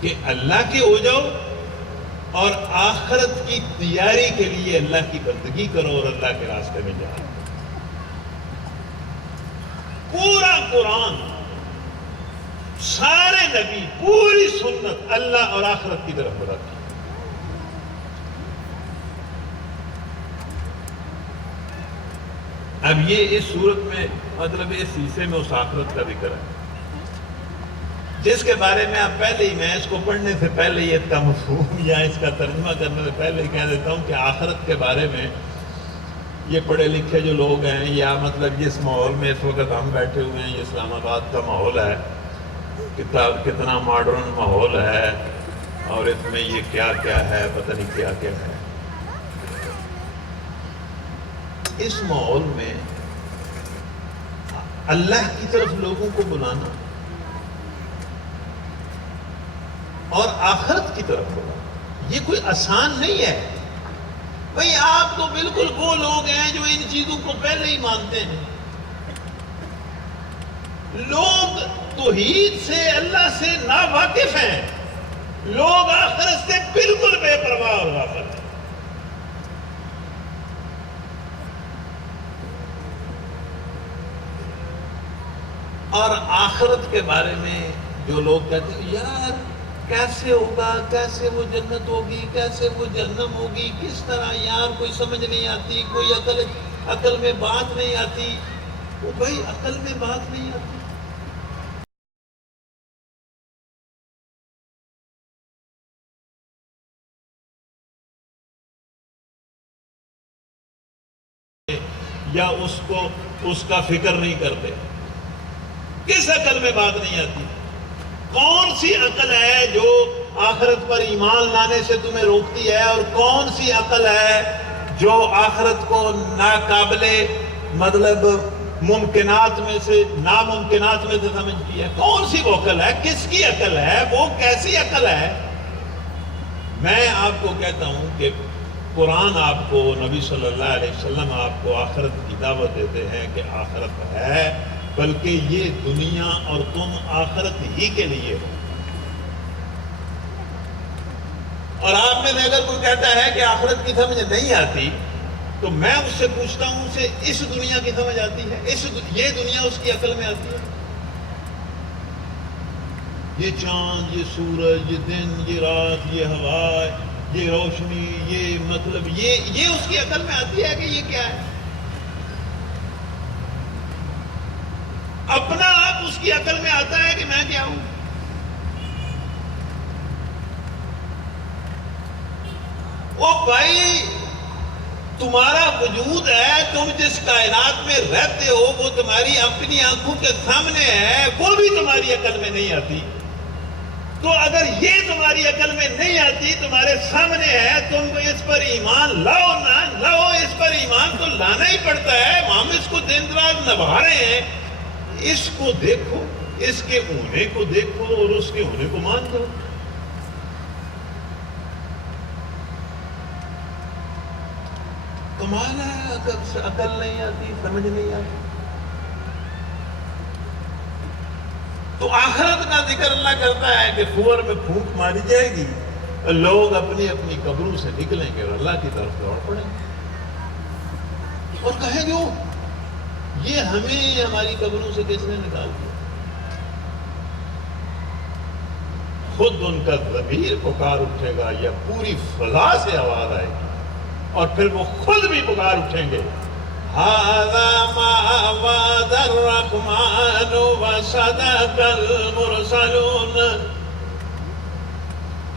کہ اللہ کے ہو جاؤ اور آخرت کی تیاری کے لیے اللہ کی بندگی کرو اور اللہ کے راستے میں جاؤ. پورا قرآن، سارے نبی، پوری سنت اللہ اور آخرت کی طرف بلاتی ہے. اب یہ اس صورت میں مطلب اس حصے میں اس آخرت کا ذکر ہے جس کے بارے میں آپ پہلے ہی، میں اس کو پڑھنے سے پہلے یہ اس کا مفہوم یا اس کا ترجمہ کرنے سے پہلے ہی کہہ دیتا ہوں کہ آخرت کے بارے میں یہ پڑھے لکھے جو لوگ ہیں یا مطلب جس ماحول میں اس وقت ہم بیٹھے ہوئے ہیں، یہ اسلام آباد کا ماحول ہے، کتنا ماڈرن ماحول ہے اور اس میں یہ کیا کیا ہے، پتہ نہیں کیا کیا ہے. اس ماحول میں اللہ کی طرف لوگوں کو بلانا اور آخرت کی طرف بلانا یہ کوئی آسان نہیں ہے. بھئی آپ تو بالکل وہ لوگ ہیں جو ان چیزوں کو پہلے ہی مانتے ہیں. لوگ توحید سے، اللہ سے ناواقف ہیں، لوگ آخرت سے بالکل بے پرواہ اور غافل ہیں. اور آخرت کے بارے میں جو لوگ کہتے ہیں یار کیسے ہوگا، کیسے وہ جنت ہوگی، کیسے وہ جہنم ہوگی، کس طرح، یار کوئی سمجھ نہیں آتی، کوئی عقل میں بات نہیں آتی. وہ بھائی عقل میں بات نہیں آتی. یا اس کا فکر نہیں کرتے. کس عقل میں بات نہیں آتی؟ کون سی عقل ہے جو آخرت پر ایمان لانے سے تمہیں روکتی ہے، اور کون سی عقل ہے جو آخرت کو ناقابل مطلب ممکنات میں سے، ناممکنات میں سے سمجھتی ہے؟ کون سی وہ عقل ہے؟ کس کی عقل ہے؟ وہ کیسی عقل ہے؟ میں آپ کو کہتا ہوں کہ قرآن آپ کو، نبی صلی اللہ علیہ وسلم آپ کو آخرت کی دعوت دیتے ہیں کہ آخرت ہے، بلکہ یہ دنیا اور تم آخرت ہی کے لیے ہو. اور آپ میں سے اگر کوئی کہتا ہے کہ آخرت کی سمجھ نہیں آتی تو میں اس سے پوچھتا ہوں اسے اس دنیا کی سمجھ آتی ہے؟ یہ دنیا اس کی عقل میں آتی ہے؟ یہ چاند، یہ سورج، یہ دن، یہ رات، یہ ہوا، یہ روشنی، یہ مطلب یہ اس کی عقل میں آتی ہے کہ یہ کیا ہے؟ اپنا آپ اس کی عقل میں آتا ہے کہ میں کیا ہوں؟ وہ بھائی تمہارا وجود ہے، تم جس کائنات میں رہتے ہو وہ تمہاری اپنی آنکھوں کے سامنے ہے، وہ بھی تمہاری عقل میں نہیں آتی. تو اگر یہ تمہاری عقل میں نہیں آتی، تمہارے سامنے ہے، تم اس پر ایمان لاؤ نہ لاؤ، اس پر ایمان تو لانا ہی پڑتا ہے. ہم اس کو دن رات نبھا رہے ہیں. اس کو دیکھو، اس کے ہونے کو دیکھو اور اس کے ہونے کو مان دو. کمال ہے، عقل نہیں آتی، سمجھ نہیں آتی. تو آخرت کا ذکر اللہ کرتا ہے کہ خور میں پھونک ماری جائے گی، لوگ اپنی اپنی قبروں سے نکلیں گے اور اللہ کی طرف دوڑ پڑیں گے اور کہیں گے یہ ہمیں ہماری قبروں سے کس نے نکال دیا. خود ان کا ضمیر پکار اٹھے گا یا پوری فضا سے آواز آئے گی اور پھر وہ خود بھی پکار اٹھیں گے. هذا ما وعد الرحمن وصدق المرسلون.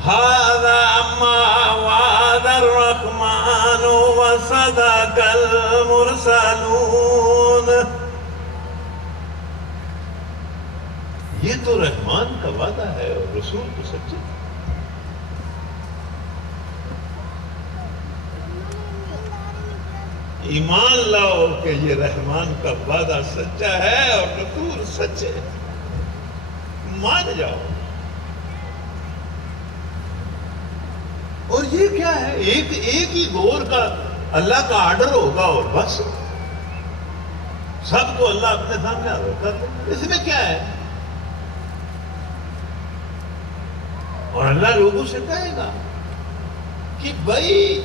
هذا ما وعد الرحمن وصدق المرسلون. یہ تو رحمان کا وعدہ ہے اور رسول تو سچے. ایمان لاؤ کہ یہ رحمان کا وعدہ سچا ہے اور رسول سچے. مان جاؤ. اور یہ کیا ہے؟ ایک ہی دور کا اللہ کا آرڈر ہوگا اور بس سب کو اللہ اپنے سامنے حاضر کر دے. اس میں کیا ہے؟ اور اللہ لوگوں سے کہے گا کہ بھائی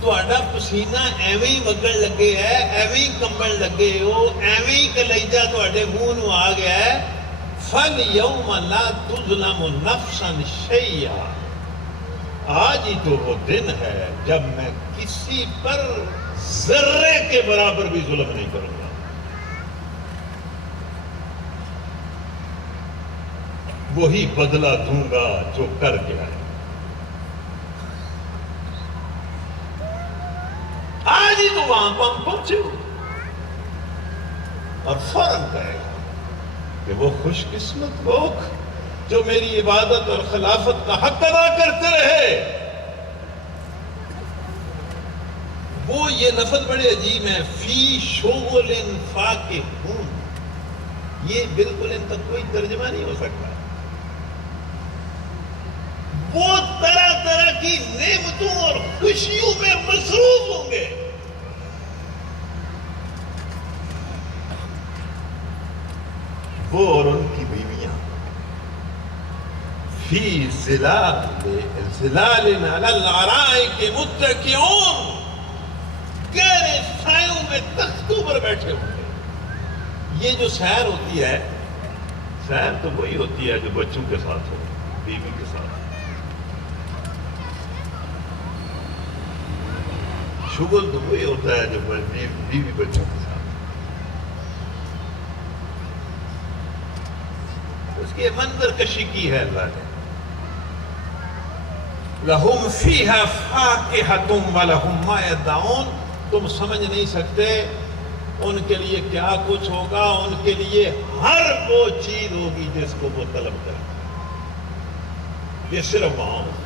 تہاڈا پسینہ ایویں ہی وگن لگے ہے، ایویں ہی کمبن لگے ہو، ایویں ہی کلیجہ تہاڈے منہ نو آ گیا ہے، فَالْيَوْمَ لَا تُظْلَمُ نَفْسًا شَيْئًا، آج ہی تو وہ دن ہے جب میں کسی پر ذرے کے برابر بھی ظلم نہیں کروں گا. وہی بدلہ دوں گا جو کر گیا ہے. آج ہی تو وہاں پر ہم پہنچے ہو. اور فوراً کہے گا کہ وہ خوش قسمت لوگ جو میری عبادت اور خلافت کا حق ادا کرتے رہے. وہ یہ لفظ بڑے عجیب ہیں، فی شغل فاکہون، یہ بالکل ان تک کوئی ترجمہ نہیں ہو سکتا. وہ طرح طرح کی نعمتوں اور خوشیوں میں مصروف ہوں گے. وہ اور ان کی بیویاں فی ظلال علی الارائک متکئون، گہرے سایوں میں تختوں پر بیٹھے ہوں گے. یہ جو سیر ہوتی ہے، سیر تو وہی ہوتی ہے جو بچوں کے ساتھ ہو، بیوی کے ساتھ. شغل تو وہی ہوتا ہے جو بیوی بچوں کے ساتھ. اس کی منظر کشی کی ہے اللہ نے. لَهُمْ فِيهَا فَاكِهَةٌ وَلَهُمْ مَا يَدَّعُونَ، تم سمجھ نہیں سکتے ان کے لیے کیا کچھ ہوگا. ان کے لیے ہر وہ چیز ہوگی جس کو وہ طلب کریں. یہ صرف وہاں ہوگا.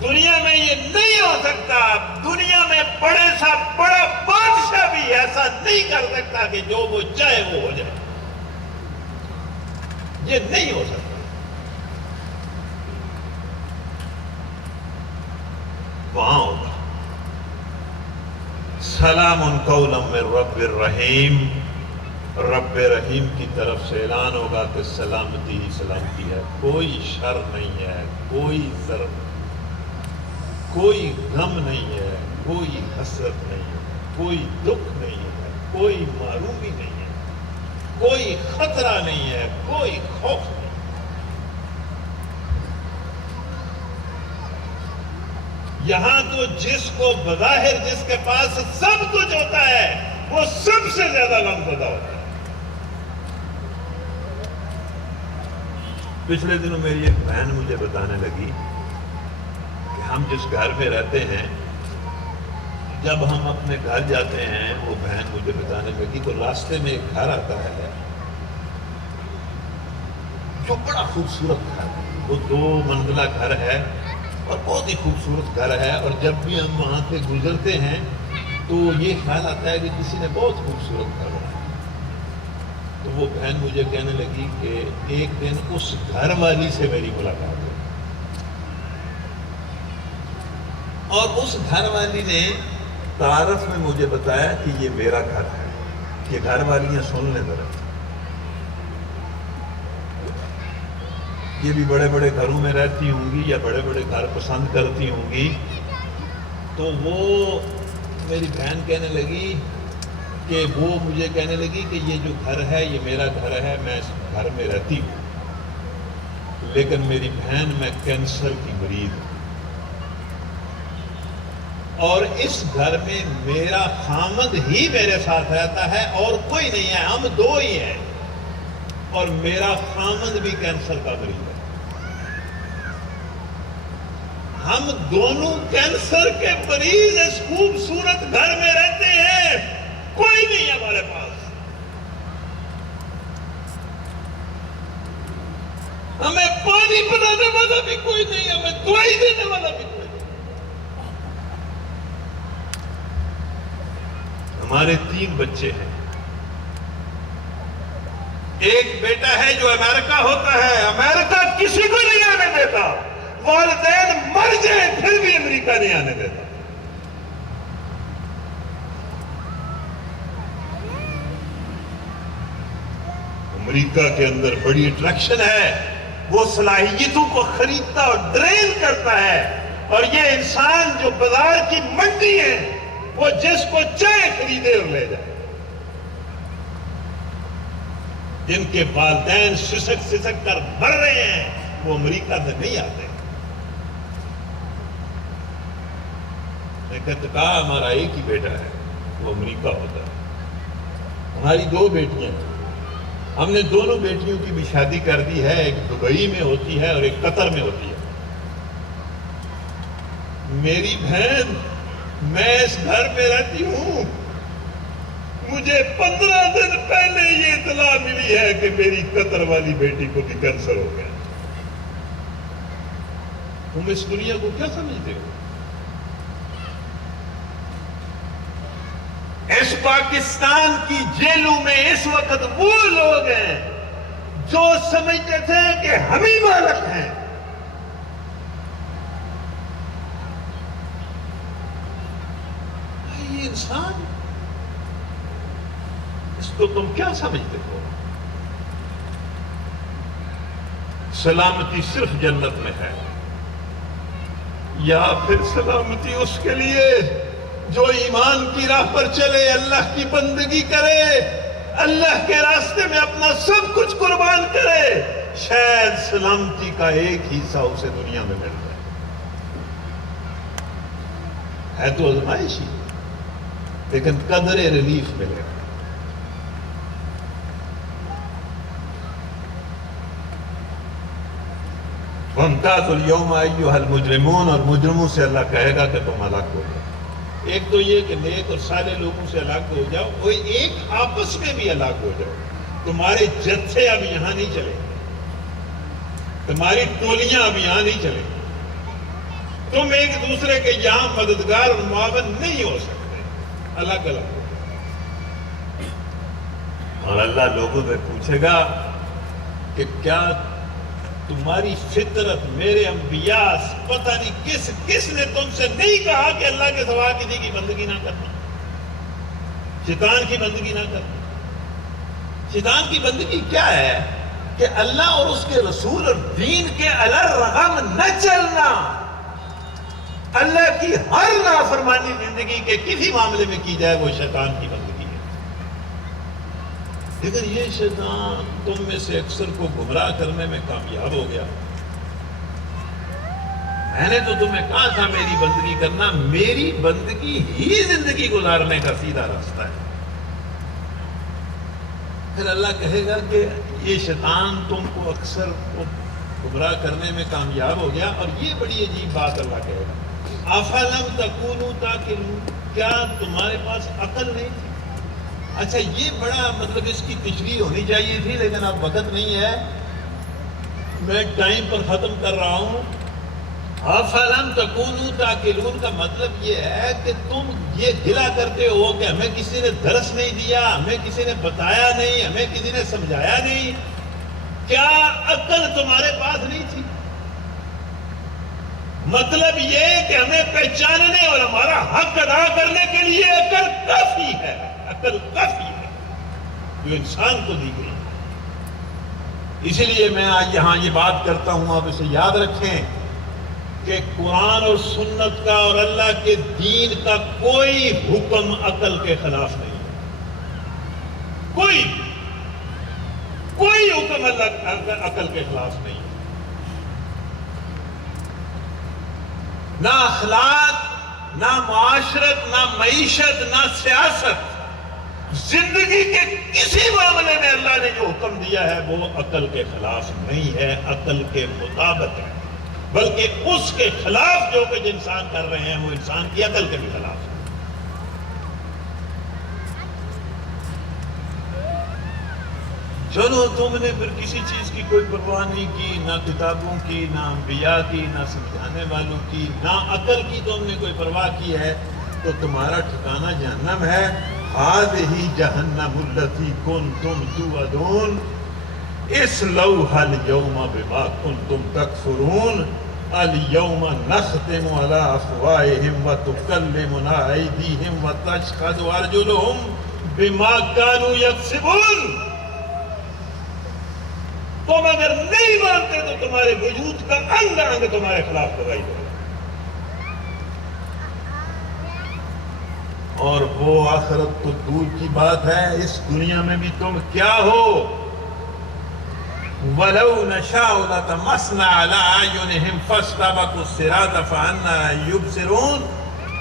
دنیا میں یہ نہیں ہو سکتا. دنیا میں بڑے سا بڑا بادشاہ بھی ایسا نہیں کر سکتا کہ جو وہ چاہے وہ ہو جائے. یہ نہیں ہو سکتا. وہاں ہوگا. سلام قولا من رب الرحیم، رب رحیم کی طرف سے اعلان ہوگا کہ سلامتی ہی سلامتی ہے. کوئی شر نہیں ہے، کوئی ضرر، کوئی غم نہیں ہے، کوئی حسرت نہیں ہے، کوئی دکھ نہیں ہے، کوئی معرومی نہیں ہے، کوئی خطرہ نہیں ہے، کوئی خوف نہیں. یہاں تو جس کو بظاہر جس کے پاس سب کچھ ہوتا ہے وہ سب سے زیادہ غم زدہ ہوتا ہے. پچھلے دنوں میری ایک بہن مجھے بتانے لگی کہ ہم جس گھر میں رہتے ہیں، جب ہم اپنے گھر جاتے ہیں، وہ بہن مجھے بتانے لگی تو راستے میں ایک گھر آتا ہے جو بڑا خوبصورت گھر ہے. وہ 2 منزلہ گھر ہے اور بہت ہی خوبصورت گھر ہے. اور جب بھی ہم وہاں سے گزرتے ہیں تو یہ خیال آتا ہے کہ کسی نے بہت خوبصورت گھر بنایا. تو وہ بہن مجھے کہنے لگی کہ ایک دن اس گھر والی سے میری ملاقات ہوئی اور اس گھر والی نے تعارف میں مجھے بتایا کہ یہ میرا گھر ہے. یہ گھر والیاں سن لیں ذرا. یہ بھی بڑے بڑے گھروں میں رہتی ہوں گی یا بڑے بڑے گھر پسند کرتی ہوں گی. تو وہ میری بہن کہنے لگی کہ وہ مجھے کہنے لگی کہ یہ جو گھر ہے یہ میرا گھر ہے، میں اس گھر میں رہتی ہوں، لیکن میری بہن میں کینسر کی مریض ہوں اور اس گھر میں میرا خامد ہی میرے ساتھ رہتا ہے اور کوئی نہیں ہے. ہم 2 ہی ہیں اور میرا خامد بھی کینسر کا مریض ہے. ہم دونوں کینسر کے مریض اس خوبصورت گھر میں رہتے ہیں، کوئی نہیں ہمارے پاس. ہمیں پانی پلانے والا بھی کوئی نہیں، ہمیں دوائی دینے والا بھی کوئی نہیں. ہمارے 3 بچے ہیں. ایک بیٹا ہے جو امریکہ ہوتا ہے، امریکہ کسی کو نہیں آنے دیتا. والدین مر جائیں پھر بھی امریکہ نہیں آنے دیتا. امریکہ کے اندر بڑی اٹریکشن ہے. وہ صلاحیتوں کو خریدتا اور ڈرین کرتا ہے، اور یہ انسان جو بازار کی منڈی ہے وہ جس کو چاہے خریدے اور لے جائے. جن کے والدین سسک سسک کر مر رہے ہیں وہ امریکہ سے نہیں آتے. لیکن کہا ہمارا ایک ہی بیٹا ہے وہ امریکہ ہوتا ہے. ہماری 2 بیٹیاں ہیں، ہم نے دونوں بیٹیوں کی بھی شادی کر دی ہے، ایک دبئی میں ہوتی ہے اور ایک قطر میں ہوتی ہے. میری بہن، میں اس گھر میں رہتی ہوں، مجھے 15 دن پہلے یہ اطلاع ملی ہے کہ میری قطر والی بیٹی کو بھی کینسر ہو گیا. تم اس دنیا کو کیا سمجھتے ہو؟ اس پاکستان کی جیلوں میں اس وقت وہ لوگ ہیں جو سمجھتے تھے کہ ہم ہی مالک ہیں. یہ انسان، اس کو تم کیا سمجھتے ہو؟ سلامتی صرف جنت میں ہے، یا پھر سلامتی اس کے لیے جو ایمان کی راہ پر چلے، اللہ کی بندگی کرے، اللہ کے راستے میں اپنا سب کچھ قربان کرے، شاید سلامتی کا ایک حصہ اسے دنیا میں مل جائے. ہے تو آزمائش ہی، لیکن قدر ریلیف ملے گا. وَامْتَازُوا الْيَوْمَ أَيُّهَا الْمُجْرِمُونَ، اور مجرموں سے اللہ کہے گا کہ تم ہلاک ہو جاؤ. ایک تو یہ کہ نیک اور سارے لوگوں سے ہلاک ہو جاؤ، کوئی ایک آپس میں بھی ہلاک ہو جاؤ. تمہارے جتھے اب یہاں نہیں چلے، تمہاری ٹولیاں اب یہاں نہیں چلے، تم ایک دوسرے کے یہاں مددگار اور معاون نہیں ہو سکتے، الگ الگ ہو. اور اللہ لوگوں سے پوچھے گا کہ کیا تمہاری فطرت، میرے انبیاء، پتہ نہیں کس نے تم سے نہیں کہا کہ اللہ کے سوا کسی کی بندگی نہ کرنا، شیطان کی بندگی نہ کرنا. شیطان کی بندگی کیا ہے؟ کہ اللہ اور اس کے رسول اور دین کے الرغم نہ چلنا. اللہ کی ہر نافرمانی زندگی کے کسی معاملے میں کی جائے وہ شیطان کی بندگی ہے. لیکن یہ شیطان تم میں سے اکثر کو گمراہ کرنے میں کامیاب ہو گیا. میں نے تو تمہیں کہا تھا میری بندگی کرنا، میری بندگی ہی زندگی گزارنے کا سیدھا راستہ ہے. پھر اللہ کہے گا کہ یہ شیطان تم کو اکثر گمراہ کرنے میں کامیاب ہو گیا. اور یہ بڑی عجیب بات اللہ کہے گا، افلم تکونوا تعقلون، کیا تمہارے پاس عقل نہیں تھی؟ اچھا یہ بڑا مطلب اس کی تشریح ہونی چاہیے تھی، لیکن اب وقت نہیں ہے، میں ٹائم پر ختم کر رہا ہوں. افلم تکونوا تعقلون کا مطلب یہ ہے کہ تم یہ گلا کرتے ہو کہ ہمیں کسی نے درس نہیں دیا، ہمیں کسی نے بتایا نہیں، ہمیں کسی نے سمجھایا نہیں. کیا عقل تمہارے پاس نہیں تھی؟ مطلب یہ کہ ہمیں پہچاننے اور ہمارا حق ادا کرنے کے لیے عقل کافی ہے، عقل کافی ہے جو انسان کو دی گئی. اسی لیے میں آج یہاں یہ بات کرتا ہوں، آپ اسے یاد رکھیں کہ قرآن اور سنت کا اور اللہ کے دین کا کوئی حکم عقل کے خلاف نہیں ہے. کوئی حکم اللہ عقل کے خلاف نہیں ہے. نہ اخلاق، نہ معاشرت، نہ معیشت، نہ سیاست، زندگی کے کسی معاملے میں اللہ نے جو حکم دیا ہے وہ عقل کے خلاف نہیں ہے، عقل کے مطابق ہے. بلکہ اس کے خلاف جو کچھ انسان کر رہے ہیں وہ انسان کی عقل کے بھی خلاف ہے. چلو تم نے پھر کسی چیز کی کوئی پرواہ نہیں کی، نہ کتابوں کی، نہ انبیاء کی، نہ سمجھانے والوں کی، نہ عقل کی تم نے کوئی پرواہ کی ہے، تو تمہارا ٹھکانہ جہنم ہے. ہذہ جہنم التی کنتم توعدون اصلوها اليوم بما کنتم تکفرون اليوم نختم على افواہہم وتکلمنا ایدیہم وتشہد ارجلہم بما كانوا یکسبون. تم اگر نہیں مانتے تو تمہارے وجود کا انگ انگ تمہارے خلاف گواہی کرے. اور وہ آخرت تو دور کی بات ہے، اس دنیا میں بھی تم کیا ہو. وَلَوْ نَشَاءُ لَطَمَسْنَا عَلَىٰ أَعْيُنِهِمْ فَاسْتَبَقُوا الصِّرَاطَ فَأَنَّىٰ يُبْصِرُونَ.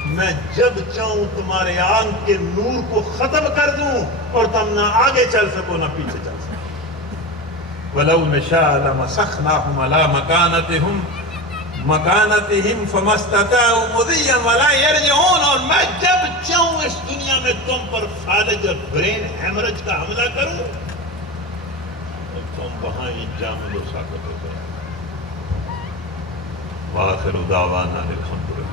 میں جب چاہوں تمہارے آنکھ کے نور کو ختم کر دوں اور تم نہ آگے چل سکو نہ پیچھے چل سکو. وَلَوْ نَشَاءُ لَمَسَخْنَاهُمْ عَلَىٰ مَكَانَتِهِمْ فَمَا اسْتَطَاعُوا مُضِيًّا وَلَا يَرْجِعُونَ. اور میں جب چاہوں اس دنیا میں تم پر فالج اور برین ہیمرج کا حملہ کروں اور تم وہاں ہی جامد و ساکت ہو گئے. وآخر دعوانا الحمدللہ.